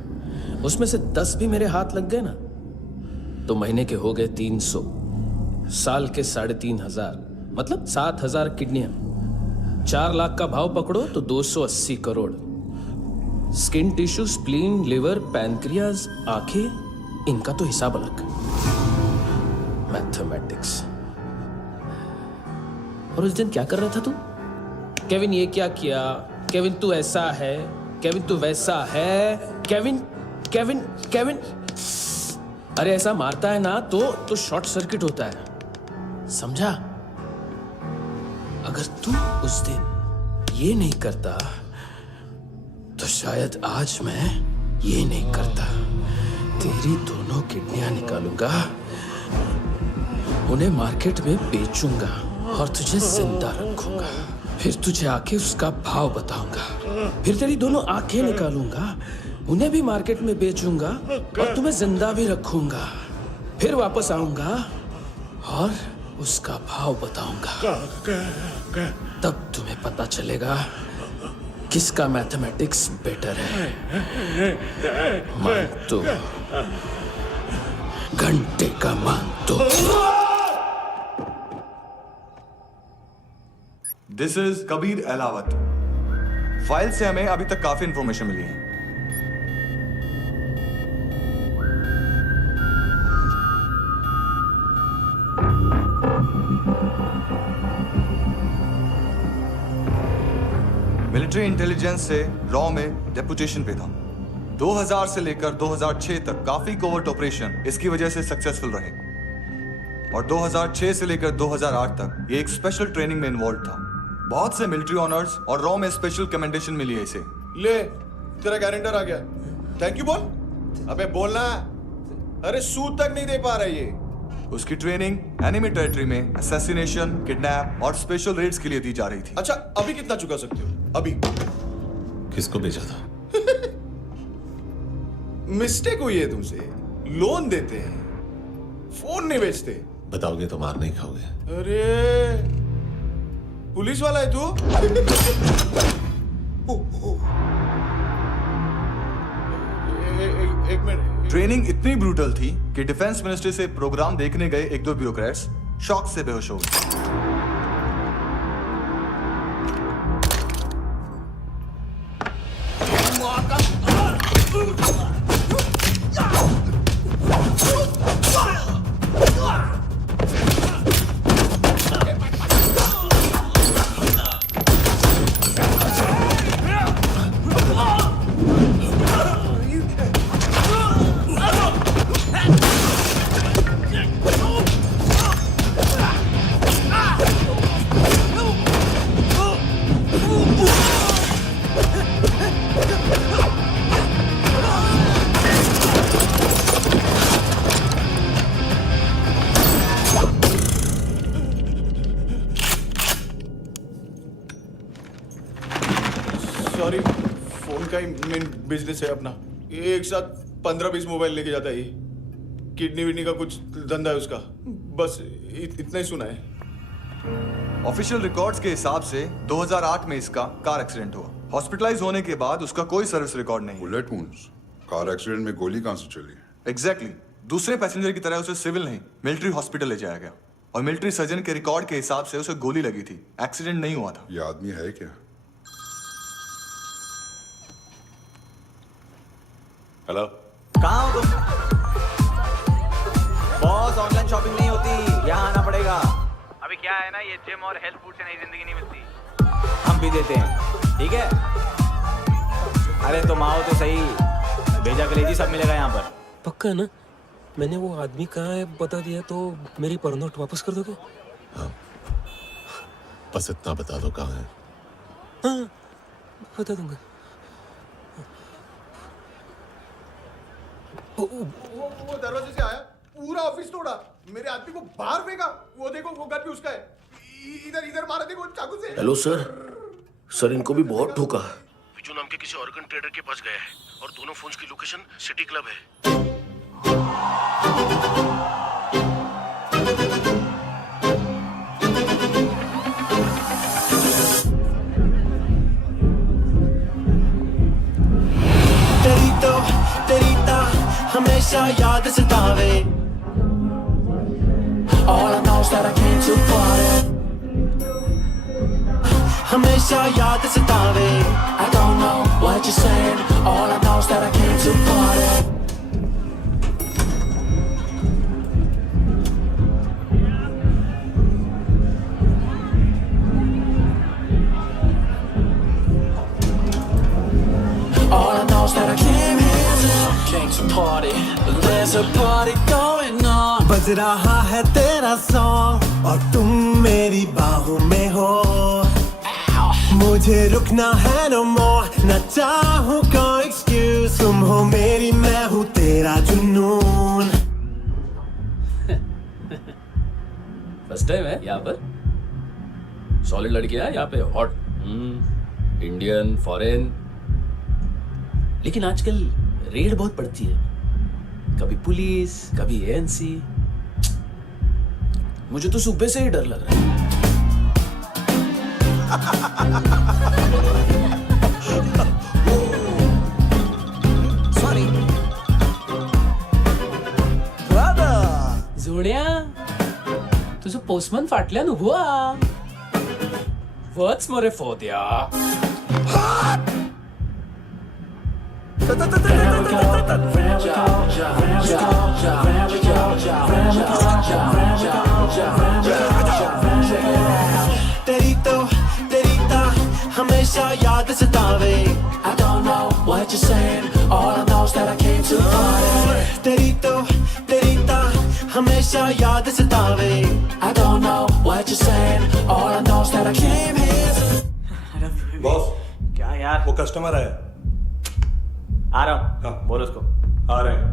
उसमें से 10 भी मेरे हाथ लग गए ना, तो महीने के हो गए 300, साल के 3,500, मतलब 7,000 किडनियां। 4 लाख का भाव पकड़ो तो 280 crore. Skin tissue, spleen, liver, pancreas, आंखें, इनका तो हिसाब अलग। मैथमेटिक्स। और उस दिन क्या कर रहा था तू? केविन ये क्या किया, केविन तू ऐसा है, केविन तू वैसा है, केविन केविन केविन। अरे ऐसा मारता है ना तो शॉर्ट सर्किट होता है, समझा? अगर तू उस दिन ये नहीं करता तो शायद आज मैं ये नहीं करता। तेरी दोनों किडनियां निकालूंगा, उन्हें मार्केट में बेचूंगा और तुझे जिंदा रखूंगा। फिर तुझे आके उसका भाव बताऊंगा। फिर तेरी दोनों आंखें निकालूंगा, उन्हें भी मार्केट में बेचूंगा और तुम्हें जिंदा भी रखूंगा। फिर वापस आऊंगा और उसका भाव बताऊंगा। तब तुम्हें पता चलेगा किसका मैथमेटिक्स बेटर है। मानतो, घंटे का मानतो। This is Kabir Ahlawat. File से हमें अभी तक काफी इंफॉर्मेशन मिली है। मिलिट्री इंटेलिजेंस से रॉ में डेपुटेशन पे था। 2000 से लेकर 2006 तक काफी कोवर्ट ऑपरेशन इसकी वजह से सक्सेसफुल रहे, और 2006 से लेकर 2008 तक ये एक स्पेशल ट्रेनिंग में इन्वॉल्व था। बहुत से मिलिट्री ऑनर्स और रॉ में स्पेशल कमेंडेशन मिली है इसे। ले, तेरा गारंटर आ गया। थैंक यू बोल। अबे बोलना। अरे सूद तक नहीं दे पा रहा ये। उसकी ट्रेनिंग एनिमी टेरिटरी में असैसिनेशन, किडनैप और स्पेशल रेड्स के लिए दी जा रही थी। अच्छा, अभी कितना चुका सकते हो? अभी किसको भेजा था? मिस्टेक हुई है तुमसे। लोन देते हैं, फोन नहीं बेचते। बताओगे तो मार नहीं खाओगे। अरे पुलिस वाला है तू? एक मिनट। ट्रेनिंग इतनी ब्रूटल थी कि डिफेंस मिनिस्ट्री से प्रोग्राम देखने गए एक दो ब्यूरोक्रेट्स शॉक से बेहोश हो गए। सॉरी, फोन का ही मेन बिजनेस है अपना। एक साथ 15-20 मोबाइल लेके जाता है ये। किडनी विडनी का कुछ धंधा है उसका। बस इतना ही सुना है। ऑफिशियल रिकॉर्ड्स के हिसाब से 2008 में इसका कार एक्सीडेंट हुआ। हॉस्पिटलाइज होने के बाद उसका कोई सर्विस रिकॉर्ड नहीं। Bullet wounds? कार एक्सीडेंट में गोली कहां से चली? एग्जैक्टली। दूसरे पैसेंजर की तरह उसे सिविल नहीं, मिलिट्री हॉस्पिटल ले जाया गया और मिलिट्री सर्जन के रिकॉर्ड के हिसाब से उसे गोली लगी थी। एक्सीडेंट नहीं हुआ था। ये आदमी है क्या? हेलो, कहाँ हो तुम? बॉस, ऑनलाइन शॉपिंग नहीं होती, यहाँ आना पड़ेगा। अभी क्या है ना, ये जिम और हेल्थ फूड से नई जिंदगी नहीं मिलती। हम भी देते हैं, ठीक है? अरे तुम आओ तो सही, भेजा कलेजी सब मिलेगा यहाँ पर। पक्का ना? मैंने वो आदमी कहाँ है बता दिया तो मेरी परनोट वापस कर दोगे? हाँ, बस इतना बता दो कहाँ है। हाँ, बता दूंगा। वो दरवाजे से आया, पूरा ऑफिस तोड़ा, मेरे आदमी को बाहर फेंका। वो देखो, वो गन भी उसका है। इधर इधर मारा देखो चाकू से। हेलो सर, इनको भी बहुत ठोका। विजू नाम के किसी ऑर्गन ट्रेडर के पास गया है और दोनों फोन्स की लोकेशन सिटी क्लब है। तेरी तो हमेशा याद सतावे। All I know is that I came too far. हमेशा याद सतावे। I don't know what you're saying. All I know is that I came too far. All I know is that I came to party. There's a party going on. बज रहा है तेरा song और तुम मेरी बाहों में हो। मुझे रुकना है no more, न चाहूँ कोई excuse। तुम हो मेरी, मैं हूँ तेरा जुनून। फर्स्ट टाइम है यहाँ पर? सॉलिड लड़कियां यहाँ पे हॉट, इंडियन, फॉरेन। लेकिन आजकल रेड बहुत पड़ती है, कभी पुलिस, कभी एएनसी। मुझे तो सुबह से ही डर लग रहा है। Sorry. जोड्या, तुझं पोस्टमन फाटल्यान उभो आ. वच मरे फोद्या. तेरी तो हमेशा याद सतावे. I don't know what you're saying. All I know is that I came to party. तेरी तो हमेशा याद सतावे. I don't know what you're saying. All I know is that I came here. Boss, क्या यार? वो कस्टमर है. आ रहा हूँ. बोल उसको. आ रहे हैं.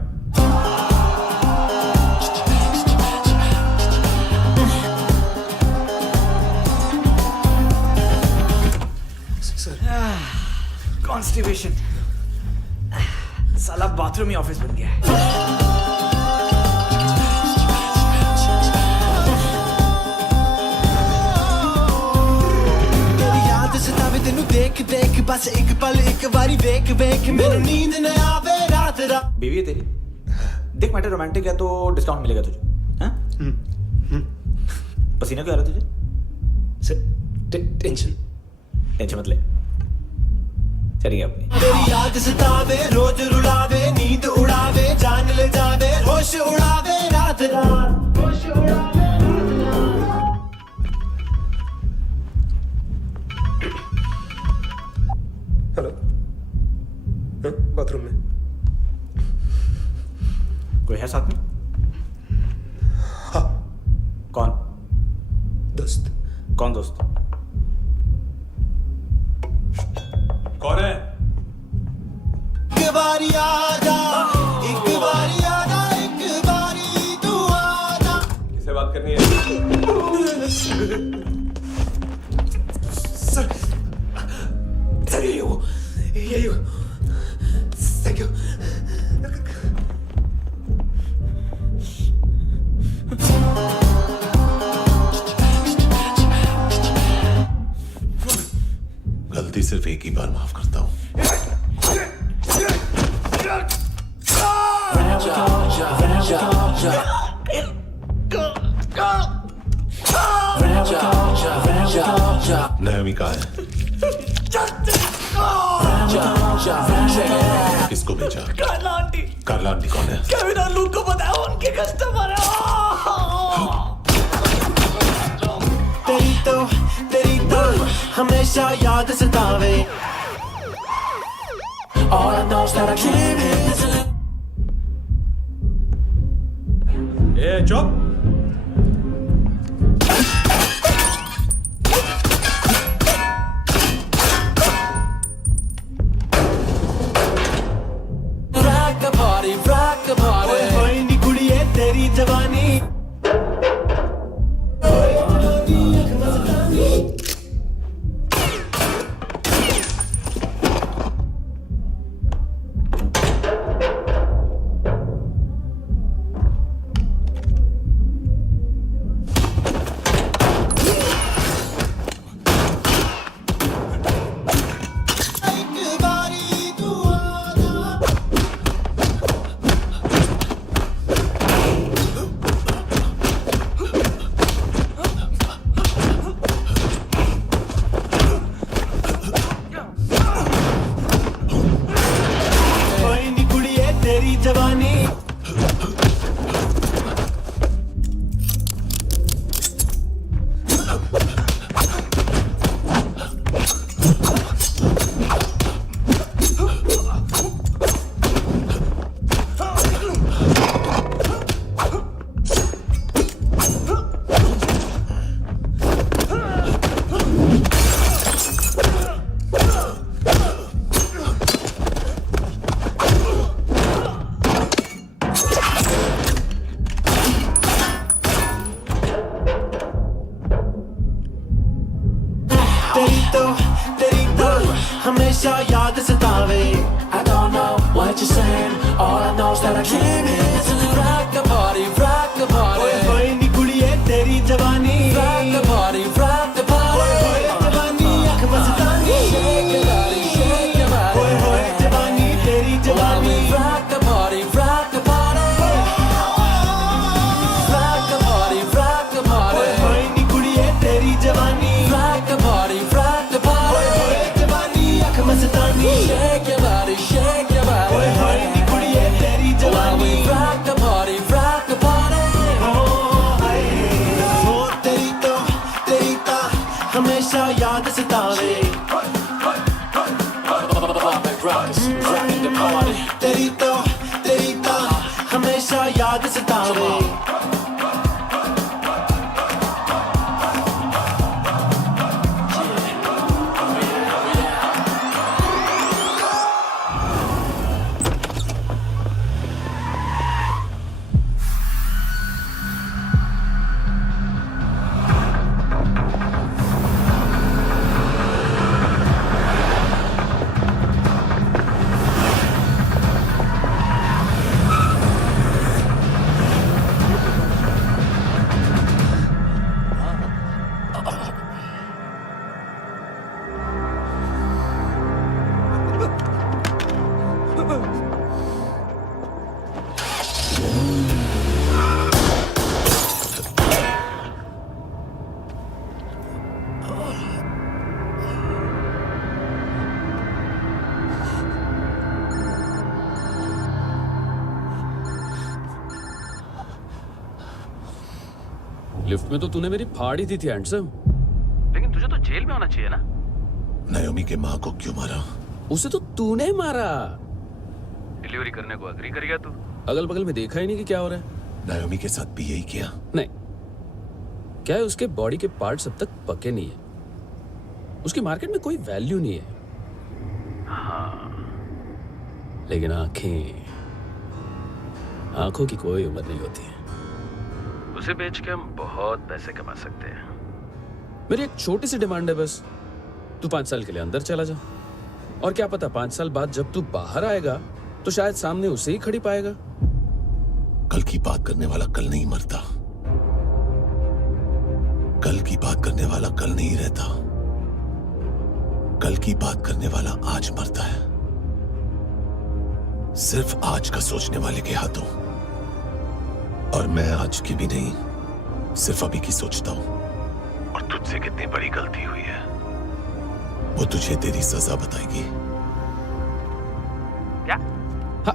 कॉन्स्टिपेशन, साला बाथरूम ही ऑफिस बन गया है। तेनू देख देख बस एक पल एक बारी वेख वेख मेनू नींद न आवे रात रात। बीवी है तेरी, देख मैटर रोमांटिक है तो डिस्काउंट मिलेगा तुझे। हाँ? पसीना क्यों आ रहा है तुझे? टेंशन मत ले, चलिए अपनी। तेरी याद सतावे रोज रुलावे नींद उड़ावे जान ले जावे होश उड़ावे रात रात होश उड़ावे। हेलो, बाथरूम में कोई है साथ में? हाँ। कौन? दोस्त। कौन दोस्त? कौन है? एक बारी आजा, एक बारी आजा, एक बारी तू आजा। किससे बात करनी है? सर यही हो। Thank you. गलती सिर्फ एक ही बार माफ करता हूं। नयमी कहाँ है? किसको भेजा? कार्ला आंटी। कार्ला आंटी कौन है? केविन और लूक को बताया, उनके कस्टमर है। तेरी तो हमेशा याद सतावे। All I know is that I can't handle it. ए चुप। rock the party. होई नी कुड़िए तेरी जवानी। जवानी तेरी तो हमेशा याद सतावे। I don't know what you're saying, all I know is that I can't handle it. Rock the party, rock the party. होई नी कुड़िए तेरी जवानी। Rock the party, rock the party. होए जवानी आँख मस्तानी। Shake your body, shake your body. होए जवानी तेरी जवानी। Rock the party, rock the party. Rock the party, rock the party. होई नी कुड़िए तेरी जवानी। Rock the party, rock the party. होए जवानी आँख मस्तानी। Shake your body, shake your body. होई नी कुड़िए तेरी जवानी। Rock the party, rock the party. हो तेरी तो हमेशा याद सतावे। तेरी तो हमेशा याद सतावे। लिफ्ट में तो तूने मेरी फाड़ ही दी थी हैंडसम। लेकिन तुझे तो जेल में होना चाहिए ना। नायोमी के माँ को क्यों मारा? उसे तो तूने मारा। डिलीवरी करने को अग्री कर गया तू। अगल बगल में देखा ही नहीं कि क्या हो रहा है। नायोमी के साथ भी यही किया? नहीं, क्या है उसके बॉडी के पार्ट्स अब तक पके नहीं है, उसकी मार्केट में कोई वैल्यू नहीं है। हाँ। लेकिन आंखों की कोई उम्र नहीं होती है। उसे बेच के हम बहुत पैसे कमा सकते हैं। मेरी एक छोटी सी डिमांड है बस, तू 5 साल के लिए अंदर चला जा, और क्या पता 5 साल बाद जब तू बाहर आएगा तो शायद सामने उसे ही खड़ी पाएगा। कल की बात करने वाला कल नहीं मरता, कल की बात करने वाला कल नहीं रहता, कल की बात करने वाला आज मरता है। सिर्फ आज का सोचने वाले के हाथों। और मैं आज की भी नहीं, सिर्फ अभी की सोचता हूं। और तुझसे कितनी बड़ी गलती हुई है वो तुझे तेरी सजा बताएगी। क्या? हाँ।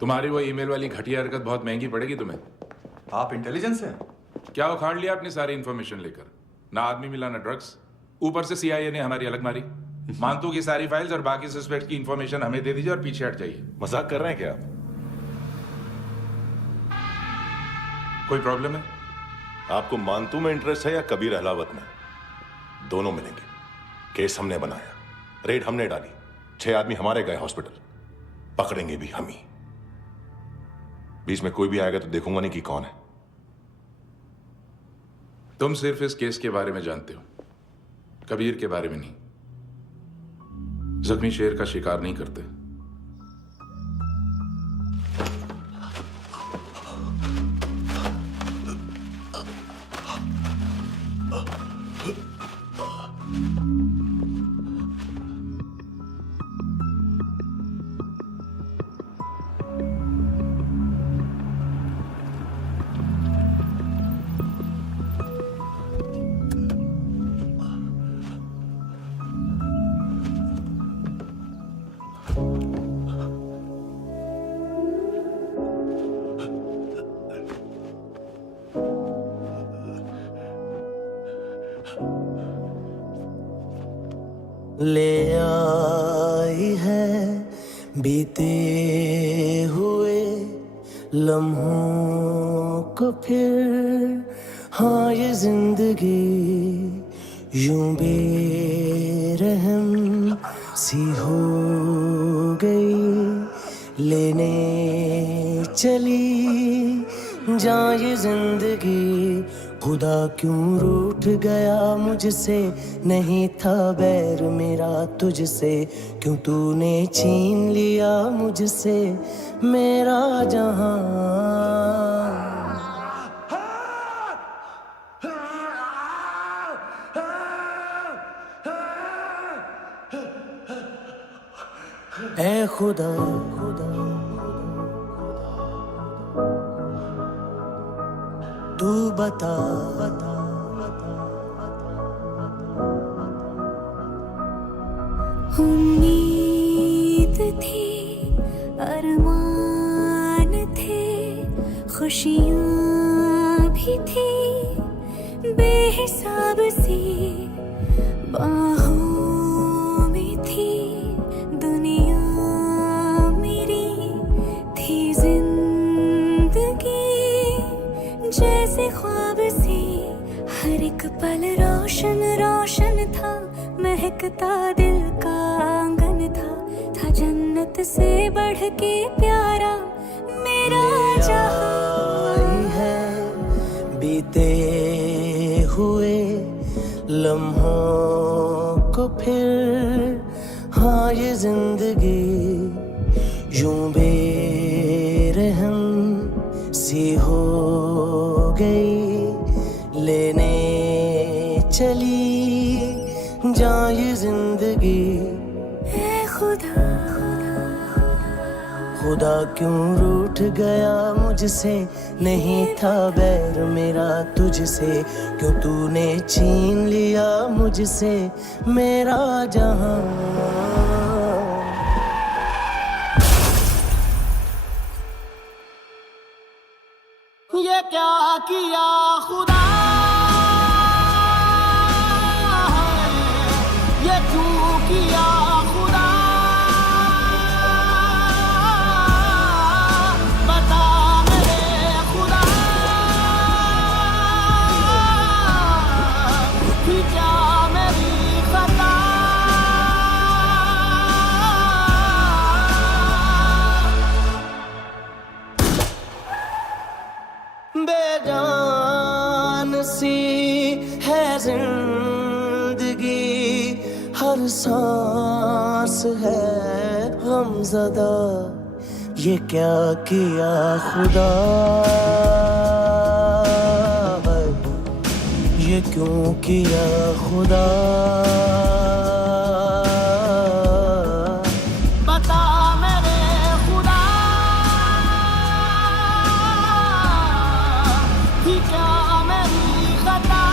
तुम्हारी वो ईमेल वाली घटिया हरकत बहुत महंगी पड़ेगी तुम्हें। आप इंटेलिजेंस हैं? क्या उखाड़ लिया अपनी सारी इन्फॉर्मेशन लेकर? ना आदमी मिला ना ड्रग्स, ऊपर से CIA ने हमारी अलग मारी। मानतू की सारी फाइल्स और बाकी सस्पेक्ट की इन्फॉर्मेशन हमें दे दीजिए और पीछे हट जाइए। मजाक कर रहे हैं क्या आप? कोई प्रॉब्लम है? आपको मानतू में इंटरेस्ट है या कबीर अहलावत में? दोनों मिलेंगे। केस हमने बनाया, रेड हमने डाली, 6 आदमी हमारे गए हॉस्पिटल, पकड़ेंगे भी हम ही। बीच में कोई भी आएगा तो देखूंगा नहीं कि कौन है। तुम सिर्फ इस केस के बारे में जानते हो, कबीर के बारे में नहीं। जख्मी शेर का शिकार नहीं करते। ले आई है बीते हुए लम्हों को फिर, हाँ ये जिंदगी यूं बेरहम सी हो गई, लेने चली जा ये जिंदगी। खुदा क्यों रूठ गया मुझसे, नहीं था बैर मेरा तुझसे, क्यों तूने छीन लिया मुझसे मेरा जहां। ऐ खुदा तू बता उम्मीद थी, अरमान थे, खुशियाँ भी थी बेहिसाब सी, बाहों में थी दुनिया मेरी, थी जिंदगी जैसे ख्वाब सी, हर एक पल रोशन रोशन था, महकता दिल का आंगन था जन्नत से बढ़ के प्यारा मेरा जहां है। बीते हुए लम्हों को फिर, हाँ ये जिंदगी यूं बेरहम सी हो गई, लेने चली जा ये जिंदगी। ऐ खुदा खुदा क्यों रूठ गया मुझसे, नहीं था बैर मेरा तुझसे, क्यों तूने छीन लिया मुझसे मेरा जहां। ये क्या किया खुदा, ये क्यों किया खुदा, बता मेरे खुदा, कि क्या मेरी खता। बेजान सी है जिंदगी, हर सांस है गमज़दा, ये क्या किया खुदा, ये क्यों किया खुदा, बता मेरे खुदा, कि क्या मेरी खता।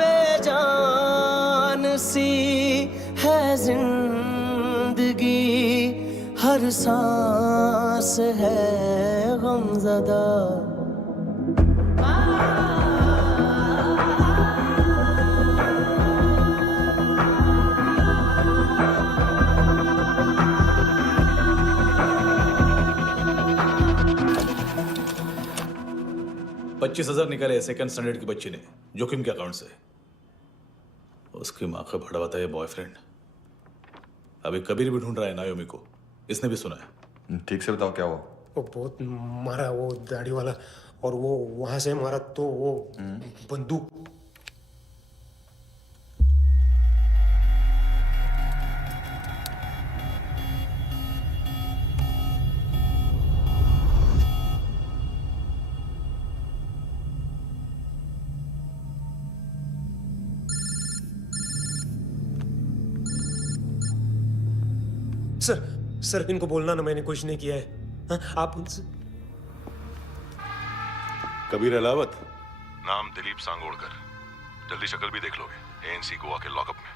बेजान सी है जिंदगी, हर सांस है गमज़दा। $25,000 निकाले सेकंड स्टैंडर्ड की बच्ची ने जोखिम के अकाउंट से। उसकी माँ का भड़वाता है बॉयफ्रेंड। अभी कबीर भी ढूंढ रहा है नायोमी को, इसने भी सुना है। ठीक से बताओ क्या हुआ। वो बहुत मारा वो दाढ़ी वाला, और वो वहां से मारा तो वो बंदूक। सर इनको बोलना ना मैंने कुछ नहीं किया है। हाँ, आप उनसे। कबीर अलावत, नाम दिलीप सांगोड़कर। जल्दी शक्ल भी देख लोगे एएनसी गोवा के लॉकअप में।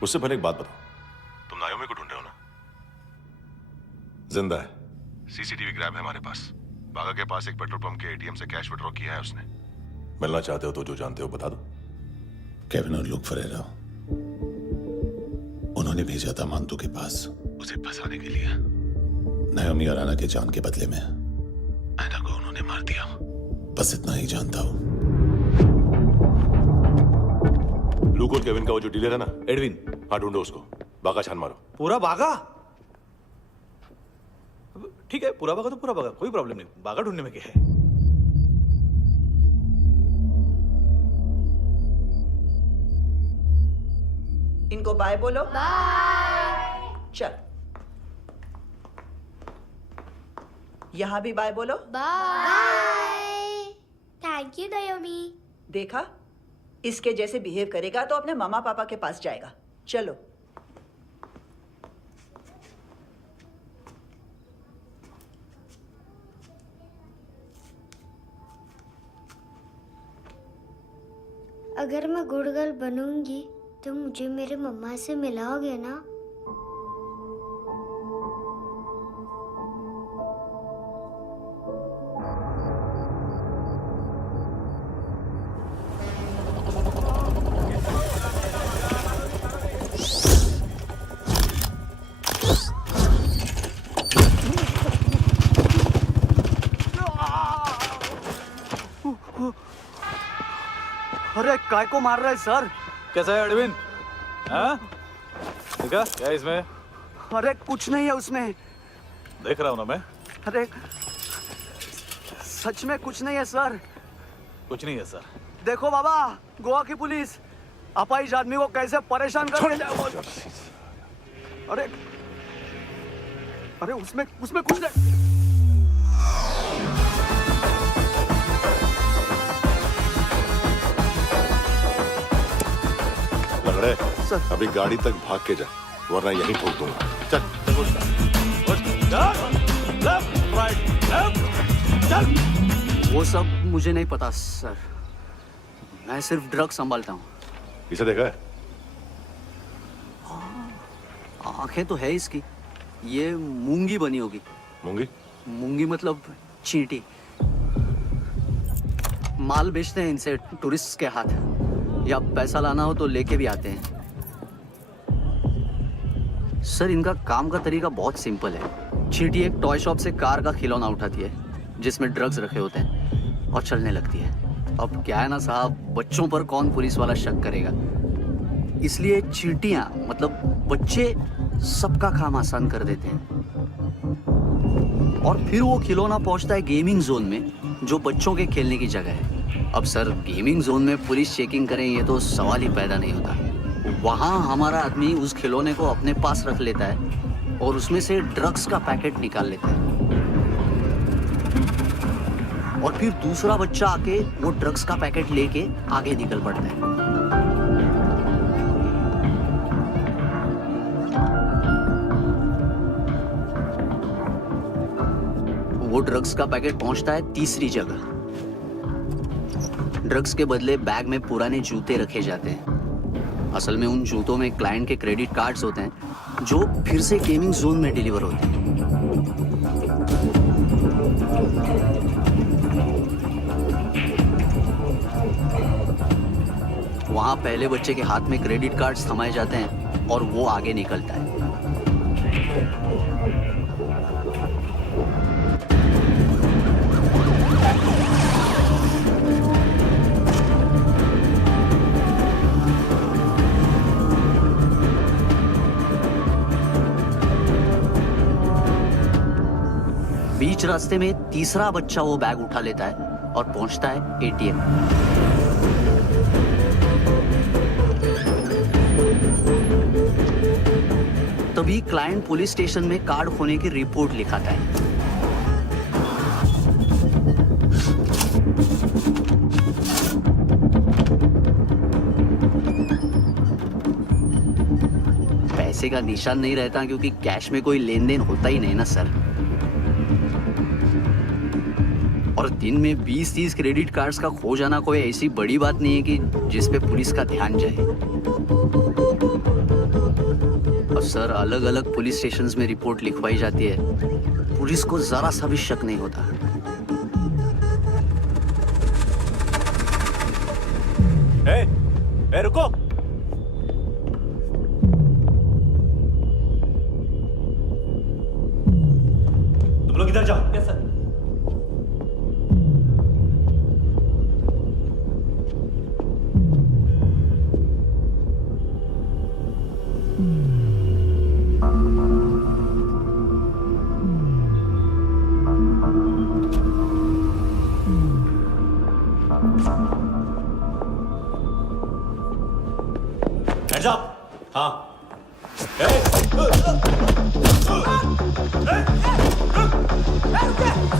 मुझसे पहले एक बात बताओ, तुम नायोमी को ढूंढ रहे हो ना? जिंदा है, सीसीटीवी ग्रैब है हमारे पास। बागा के पास एक पेट्रोल पंप के एटीएम से कैश विड्रॉ किया है उसने। मिलना चाहते हो तो जो जानते हो बता दो। केविन और लुक फरेरा, उन्होंने भेजा था मांतू के पास उसे फंसाने के लिए। नायोमी और आना के जान के बदले में आना को उन्होंने मार दिया। बस इतना ही जानता हूं। लूक और केविन का वो जो डीलर है ना, एडविन, हाँ ढूंढो उसको। बागा छान मारो। पूरा बागा? ठीक है, पूरा बागा तो पूरा बागा, कोई प्रॉब्लम नहीं। बागा ढूंढने में क्या है? इनको बाय बोलो। बाय। चल, यहां भी बाय बोलो। बाय। Thank you नायोमी। देखा, इसके जैसे बिहेव करेगा तो अपने मामा पापा के पास जाएगा। चलो। अगर मैं गुड गर्ल बनूंगी तो मुझे मेरे मम्मा से मिलाओगे ना? अरे काय को मार रहा है सर? कैसा है एडविन? हाँ? देखा क्या है इसमें? अरे कुछ नहीं है उसमें। देख रहा हूं ना मैं। अरे सच में कुछ नहीं है सर। कुछ नहीं है सर। देखो बाबा, गोवा की पुलिस अपाहिज आदमी को कैसे परेशान कर रही है। अरे अरे उसमें कुछ नहीं। लंगड़े, अभी गाड़ी तक भाग के जा, वरना यहीं ठोक दूंगा। चल। वो सब मुझे नहीं पता सर, मैं सिर्फ ड्रग संभालता हूँ। इसे देखा है? आंखें तो है इसकी, ये मूंगी बनी होगी। मूंगी? मूंगी मतलब चींटी। माल बेचते हैं इनसे टूरिस्ट के हाथ, या पैसा लाना हो तो लेके भी आते हैं। सर इनका काम का तरीका बहुत सिंपल है। चींटी एक टॉय शॉप से कार का खिलौना उठाती है जिसमें ड्रग्स रखे होते हैं और चलने लगती है। अब क्या है ना साहब, बच्चों पर कौन पुलिस वाला शक करेगा, इसलिए चींटियां मतलब बच्चे सबका काम आसान कर देते हैं। और फिर वो खिलौना पहुंचता है गेमिंग जोन में, जो बच्चों के खेलने की जगह है। अब सर गेमिंग जोन में पुलिस चेकिंग करें ये तो सवाल ही पैदा नहीं होता। वहाँ हमारा आदमी उस खिलौने को अपने पास रख लेता है और उसमें से ड्रग्स का पैकेट निकाल लेता है, और फिर दूसरा बच्चा आके वो ड्रग्स का पैकेट लेके आगे निकल पड़ता है। वो ड्रग्स का पैकेट पहुंचता है तीसरी जगह। ड्रग्स के बदले बैग में पुराने जूते रखे जाते हैं। असल में उन जूतों में क्लाइंट के क्रेडिट कार्ड्स होते हैं जो फिर से गेमिंग जोन में डिलीवर होते हैं। वहां पहले बच्चे के हाथ में क्रेडिट कार्ड्स थमाए जाते हैं और वो आगे निकलता है। बीच रास्ते में तीसरा बच्चा वो बैग उठा लेता है और पहुंचता है एटीएम। तभी क्लाइंट पुलिस स्टेशन में कार्ड खोने की रिपोर्ट लिखाता है। पैसे का निशान नहीं रहता क्योंकि कैश में कोई लेन देन होता ही नहीं ना सर। और दिन में 20-30 क्रेडिट कार्ड्स का खो जाना कोई ऐसी बड़ी बात नहीं है कि जिस पे पुलिस का ध्यान जाए। और सर अलग अलग पुलिस स्टेशंस में रिपोर्ट लिखवाई जाती है, पुलिस को जरा सा भी शक नहीं होता। ए, रुको। तुम लोग इधर जाओ। Yes sir. Hands up! हाँ। रुक!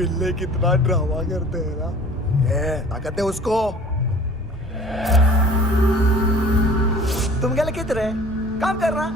पिल्ले कितना ड्रामा करते हैं ना। ताकत है उसको। तुम क्या लिखित रहे? काम करना।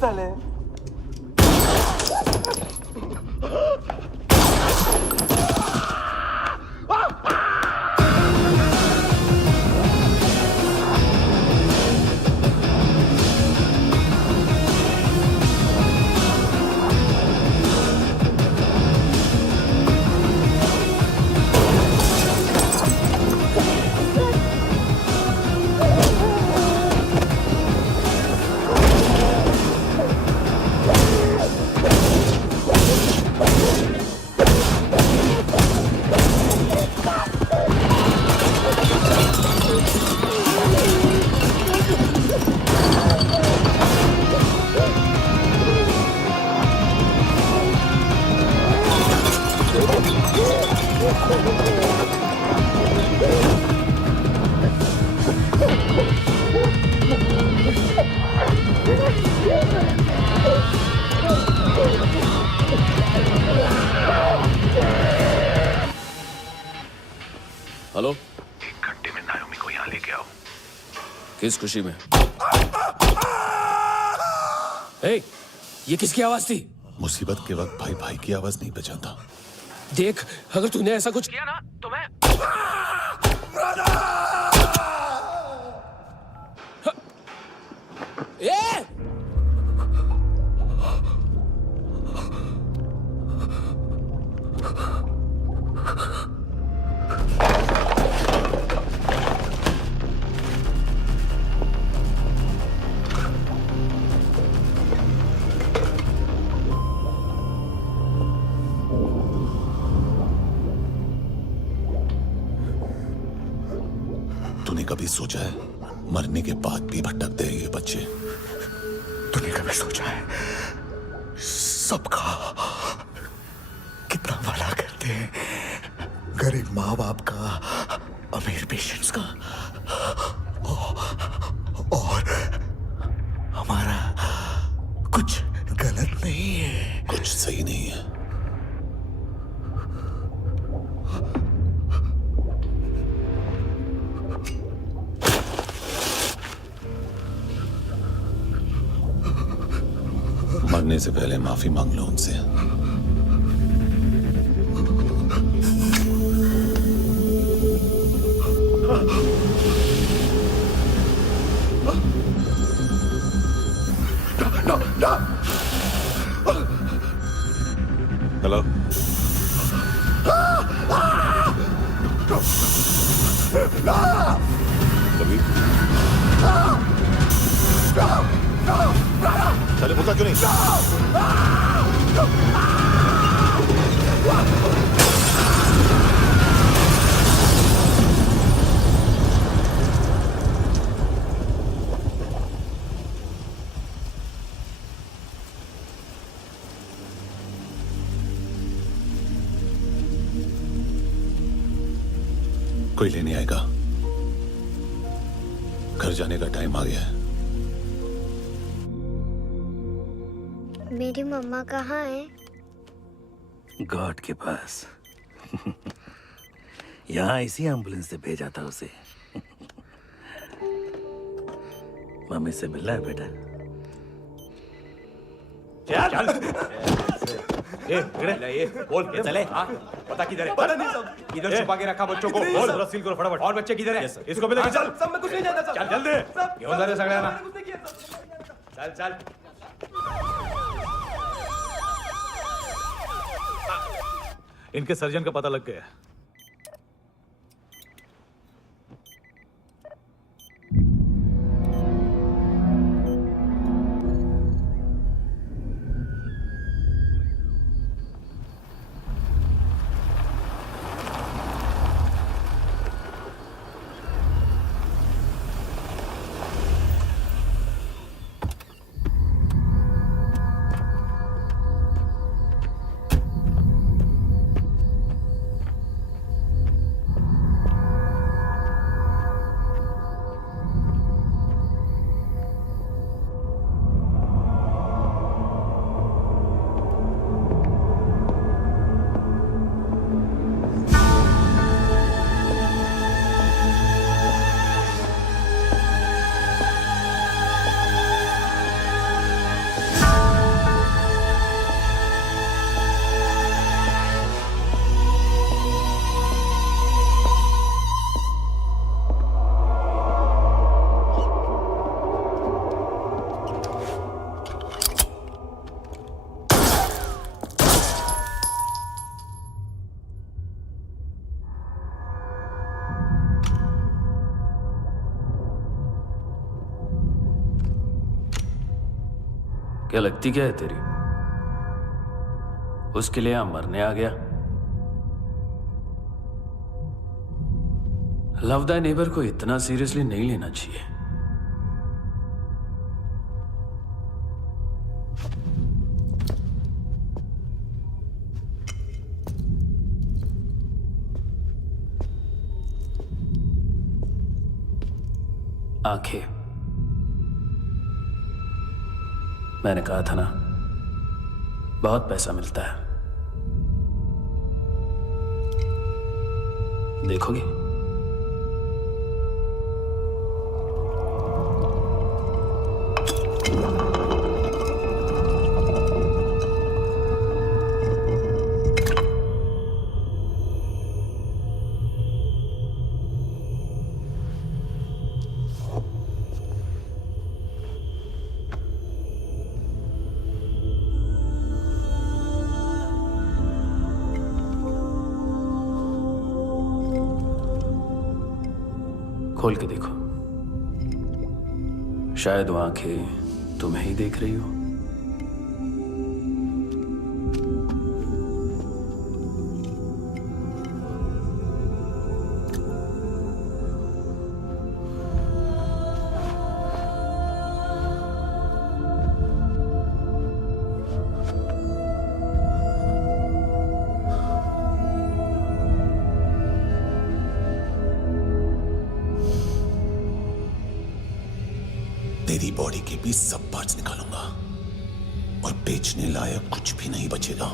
चाले हेलो, 1 घंटे में नायोमी को यहाँ लेके आओ। किस खुशी में? ए, ये किसकी आवाज थी? मुसीबत के वक्त भाई भाई की आवाज नहीं बचाता। देख, अगर तूने ऐसा कुछ किया ना तो मैं ए! तूने कभी सोचा है मरने के बाद भी भटकते हैं ये बच्चे? तूने कभी सोचा है सबका कितना भला करते हैं? गरीब माँ बाप का, अमीर पेशेंट्स का, और हमारा कुछ गलत नहीं है, कुछ सही नहीं है। मरने से पहले माफी मांग लो उनसे। हेलो, कभी चले बोलता क्यों नहीं? कोई लेने आएगा? घर जाने का टाइम आ गया है। मेरी मम्मा कहाँ है? गॉड के पास। यहाँ इसी एम्बुलेंस से भेजा था उसे। मम्मी से मिलना है बेटा। चल ये बोल के चले। पता किधर है? पता नहीं सब। इधर छुपा के रखा बच्चों को। बोल थोड़ा सील करो फटाफट। और बच्चे किधर है? इसको भी लेके चल। सब मैं कुछ नहीं जानता। चल जल्दी। घेऊन जा रे सगळ्यांना। चल चल। इनके सर्जन का पता लग गया। क्या लगती क्या है तेरी? उसके लिए यहां मरने आ गया? लव द नेबर को इतना सीरियसली नहीं लेना चाहिए। आंखें, मैंने कहा था ना, बहुत पैसा मिलता है। देखोगी? खोल के देखो, शायद वो आंखें तुम्हें ही देख रही हो। तेरी बॉडी के भी सब पार्ट्स निकालूंगा और बेचने लायक कुछ भी नहीं बचेगा।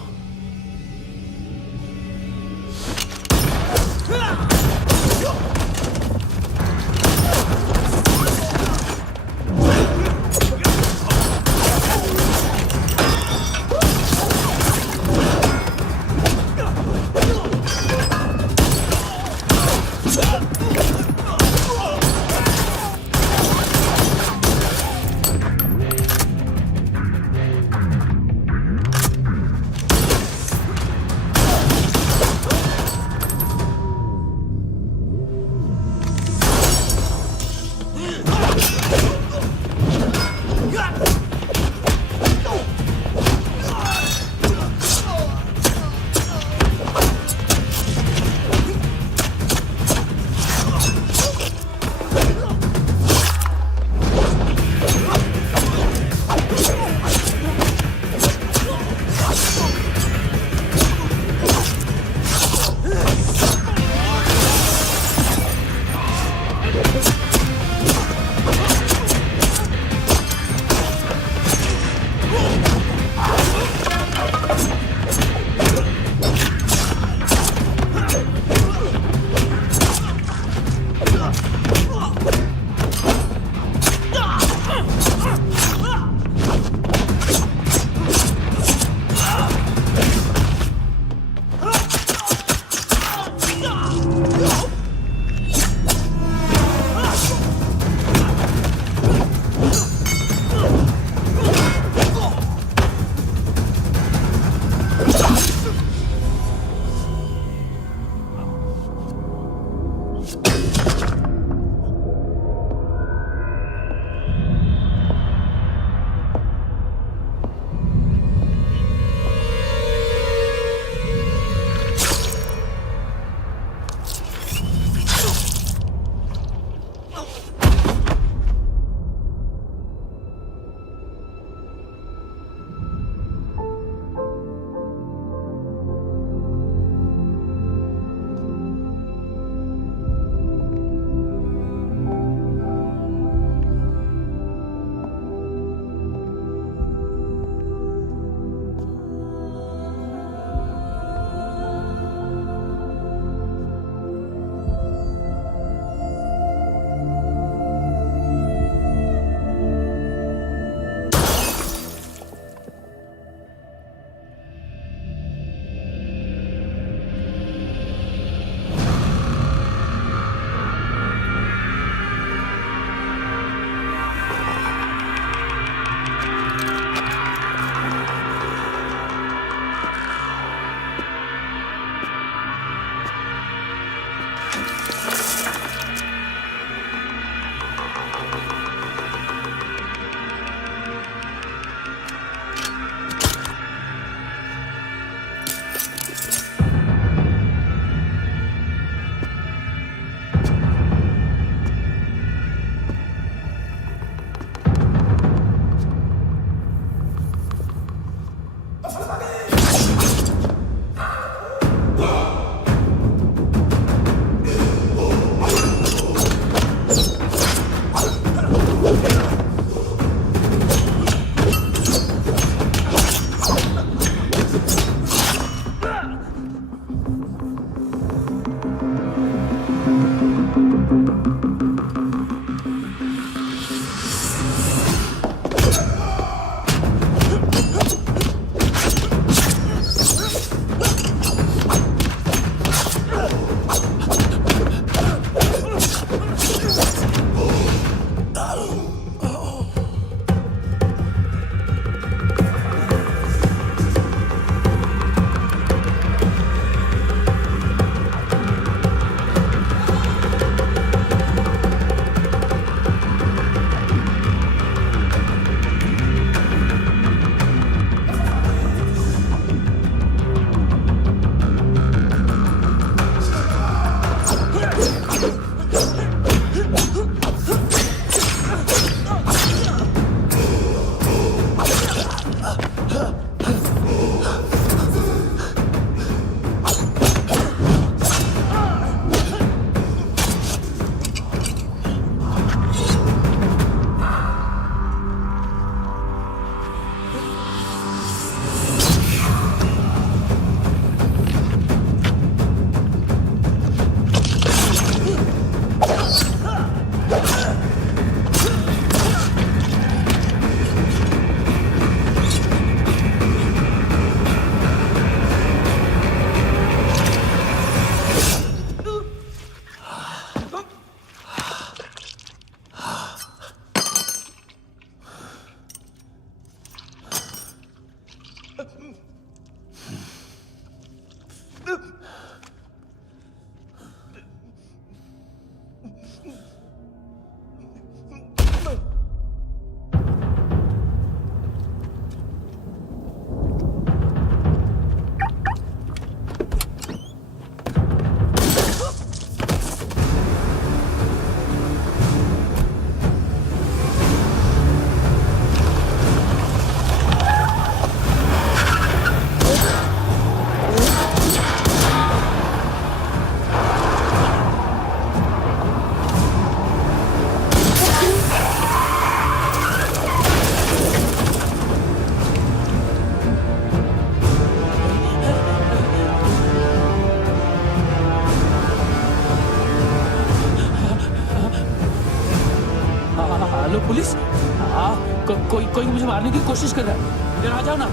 कोई मुझे मारने की कोशिश कर रहा है। इधर आ जाओ ना।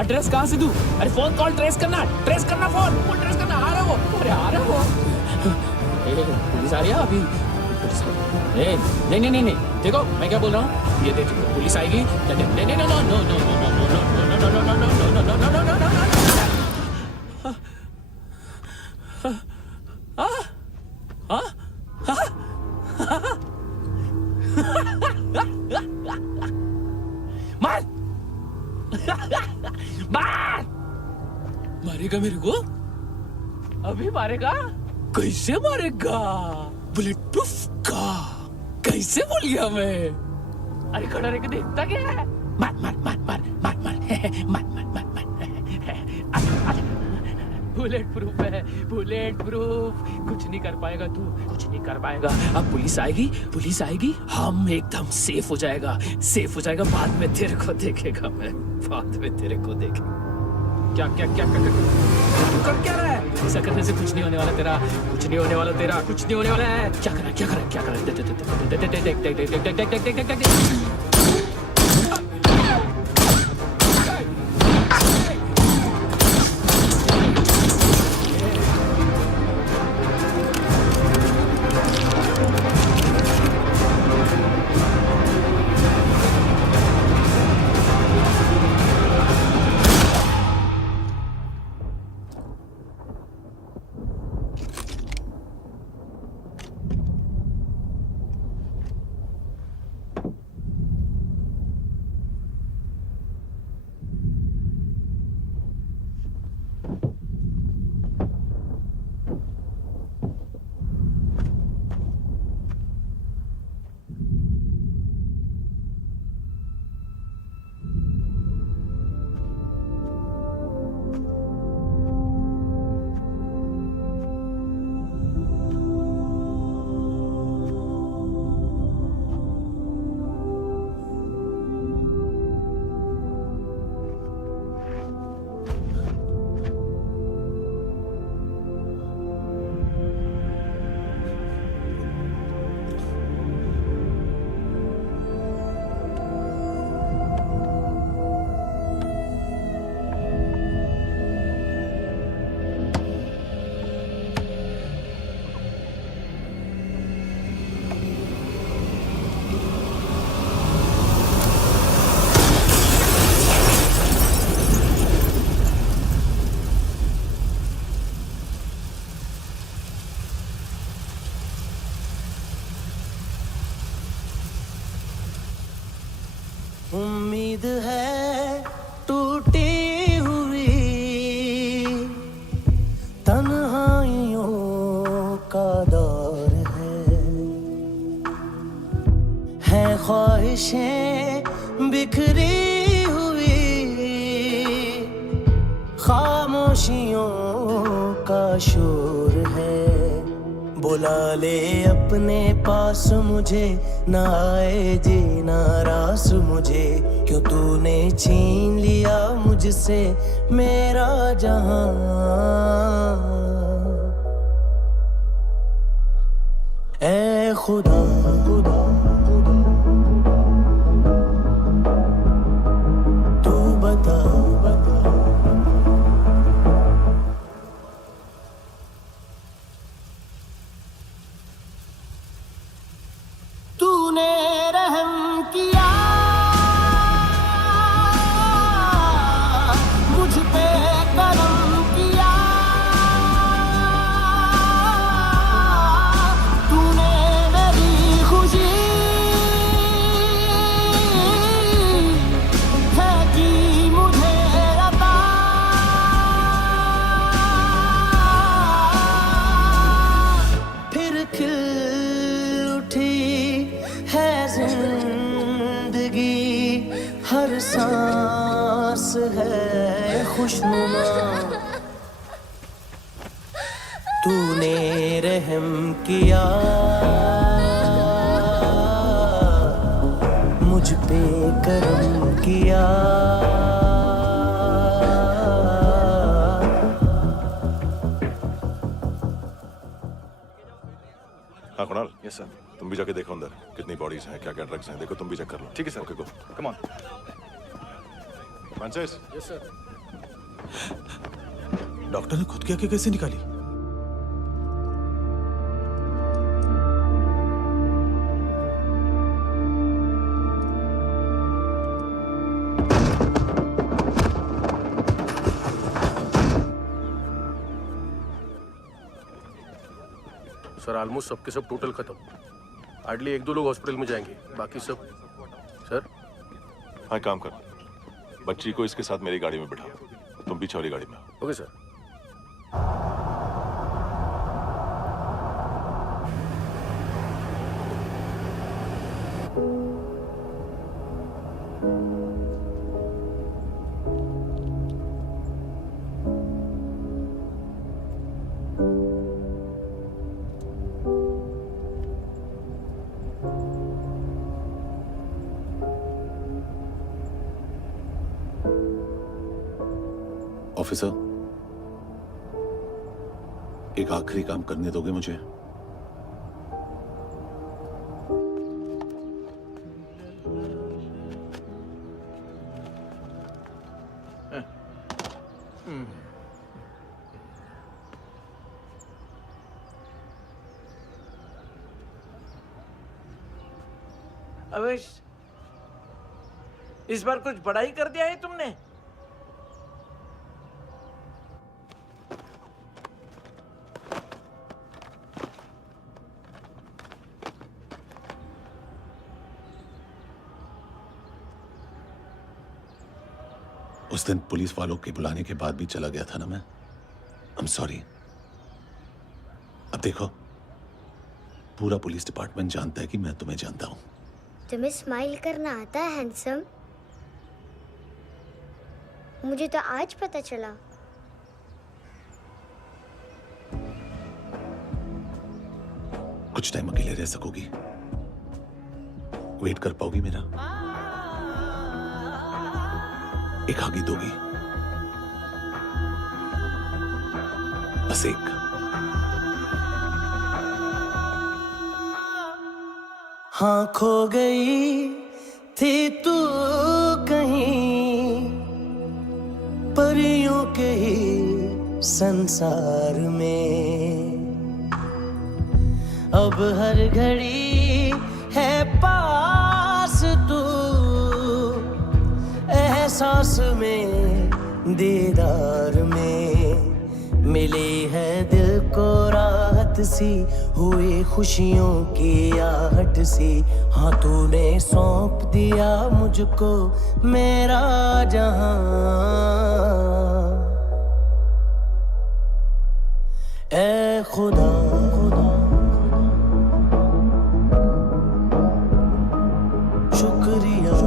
एड्रेस कहाँ से दूं? अरे फोन कॉल ट्रेस करना फोन ट्रेस करना। आ रहा वो, अरे आ रहा वो। पुलिस आ रही है अभी। नहीं देखो मैं क्या बोल रहा हूँ, ये देखो पुलिस आएगी। मार मारेगा मेरे को? अभी मारेगा? कैसे मारेगा? बुलेट प्रूफ का कैसे बोल गया मैं? अरे खड़ा रह के देखता क्या है? मार मार मार मार मार मार मार मार मार मार। बुलेट प्रूफ है, बुलेट प्रूफ। कुछ नहीं कर पाएगा तू, कुछ नहीं कर पाएगा। अब पुलिस आएगी, हम एकदम सेफ हो जाएगा। बाद में तेरे को देखेगा मैं, बाद में तेरे को देखेगा। क्या क्या क्या कर क्या रहा है? ऐसा करने से कुछ नहीं होने वाला तेरा, कुछ नहीं होने वाला तेरा, कुछ नहीं होने वाला है। क्या कर रहा है? ख्वाहिशें बिखरी हुई, खामोशियों का शोर है। बुला ले अपने पास मुझे, ना आए जीना रास मुझे, क्यों तूने छीन लिया मुझसे मेरा जहां। ऐ खुदा खुदा तू बता बता। तूने रहम किया मुझ पे, करम किया, तूने मेरी खुशी है की मुझे अता। फिर खिल उठी है जिंदगी, हर सांस है खुशनुमा। तूने रहम किया मुझ पे, करम किया। हाँ कुणाल। Yes sir. तुम भी जाके देखो अंदर कितनी बॉडीज हैं, क्या क्या ड्रग्स हैं, देखो तुम भी चेक कर लो। ठीक है sir. Okay go. Come on Francis. Yes sir. Doctor ने खुद की आंखें कैसे निकाली? सर ऑलमोस्ट सबके सब टोटल खत्म। हार्डली 1-2 लोग हॉस्पिटल में जाएंगे, बाकी सब। सर हाँ काम कर, बच्ची को इसके साथ मेरी गाड़ी में बिठा, तुम पीछे वाली गाड़ी में। Okay sir. ऑफिसर, एक आखिरी काम करने दोगे मुझे? अवेश, इस बार कुछ बड़ा ही कर दिया है तुमने। उस दिन पुलिस वालों के बुलाने के बाद भी चला गया था ना मैं। I am sorry. अब देखो, पूरा पुलिस डिपार्टमेंट जानता है कि मैं तुम्हें जानता हूं। तुम्हें स्माइल करना आता है हैंडसम? मुझे तो आज पता चला। कुछ टाइम अकेले रह सकोगी? वेट कर पाओगी मेरा? एक आगे दोगी? बस एक। हाँ खो गई थी तू कहीं परियों के ही संसार में, अब हर घड़ी है पास तू, एहसास में दीदार में। मिली है दिल को राहत सी, हुई खुशियों की आहट सी। हाँ तूने सौंप दिया मुझको मेरा जहां। ऐ खुदा खुदा शुक्र शुक्रिया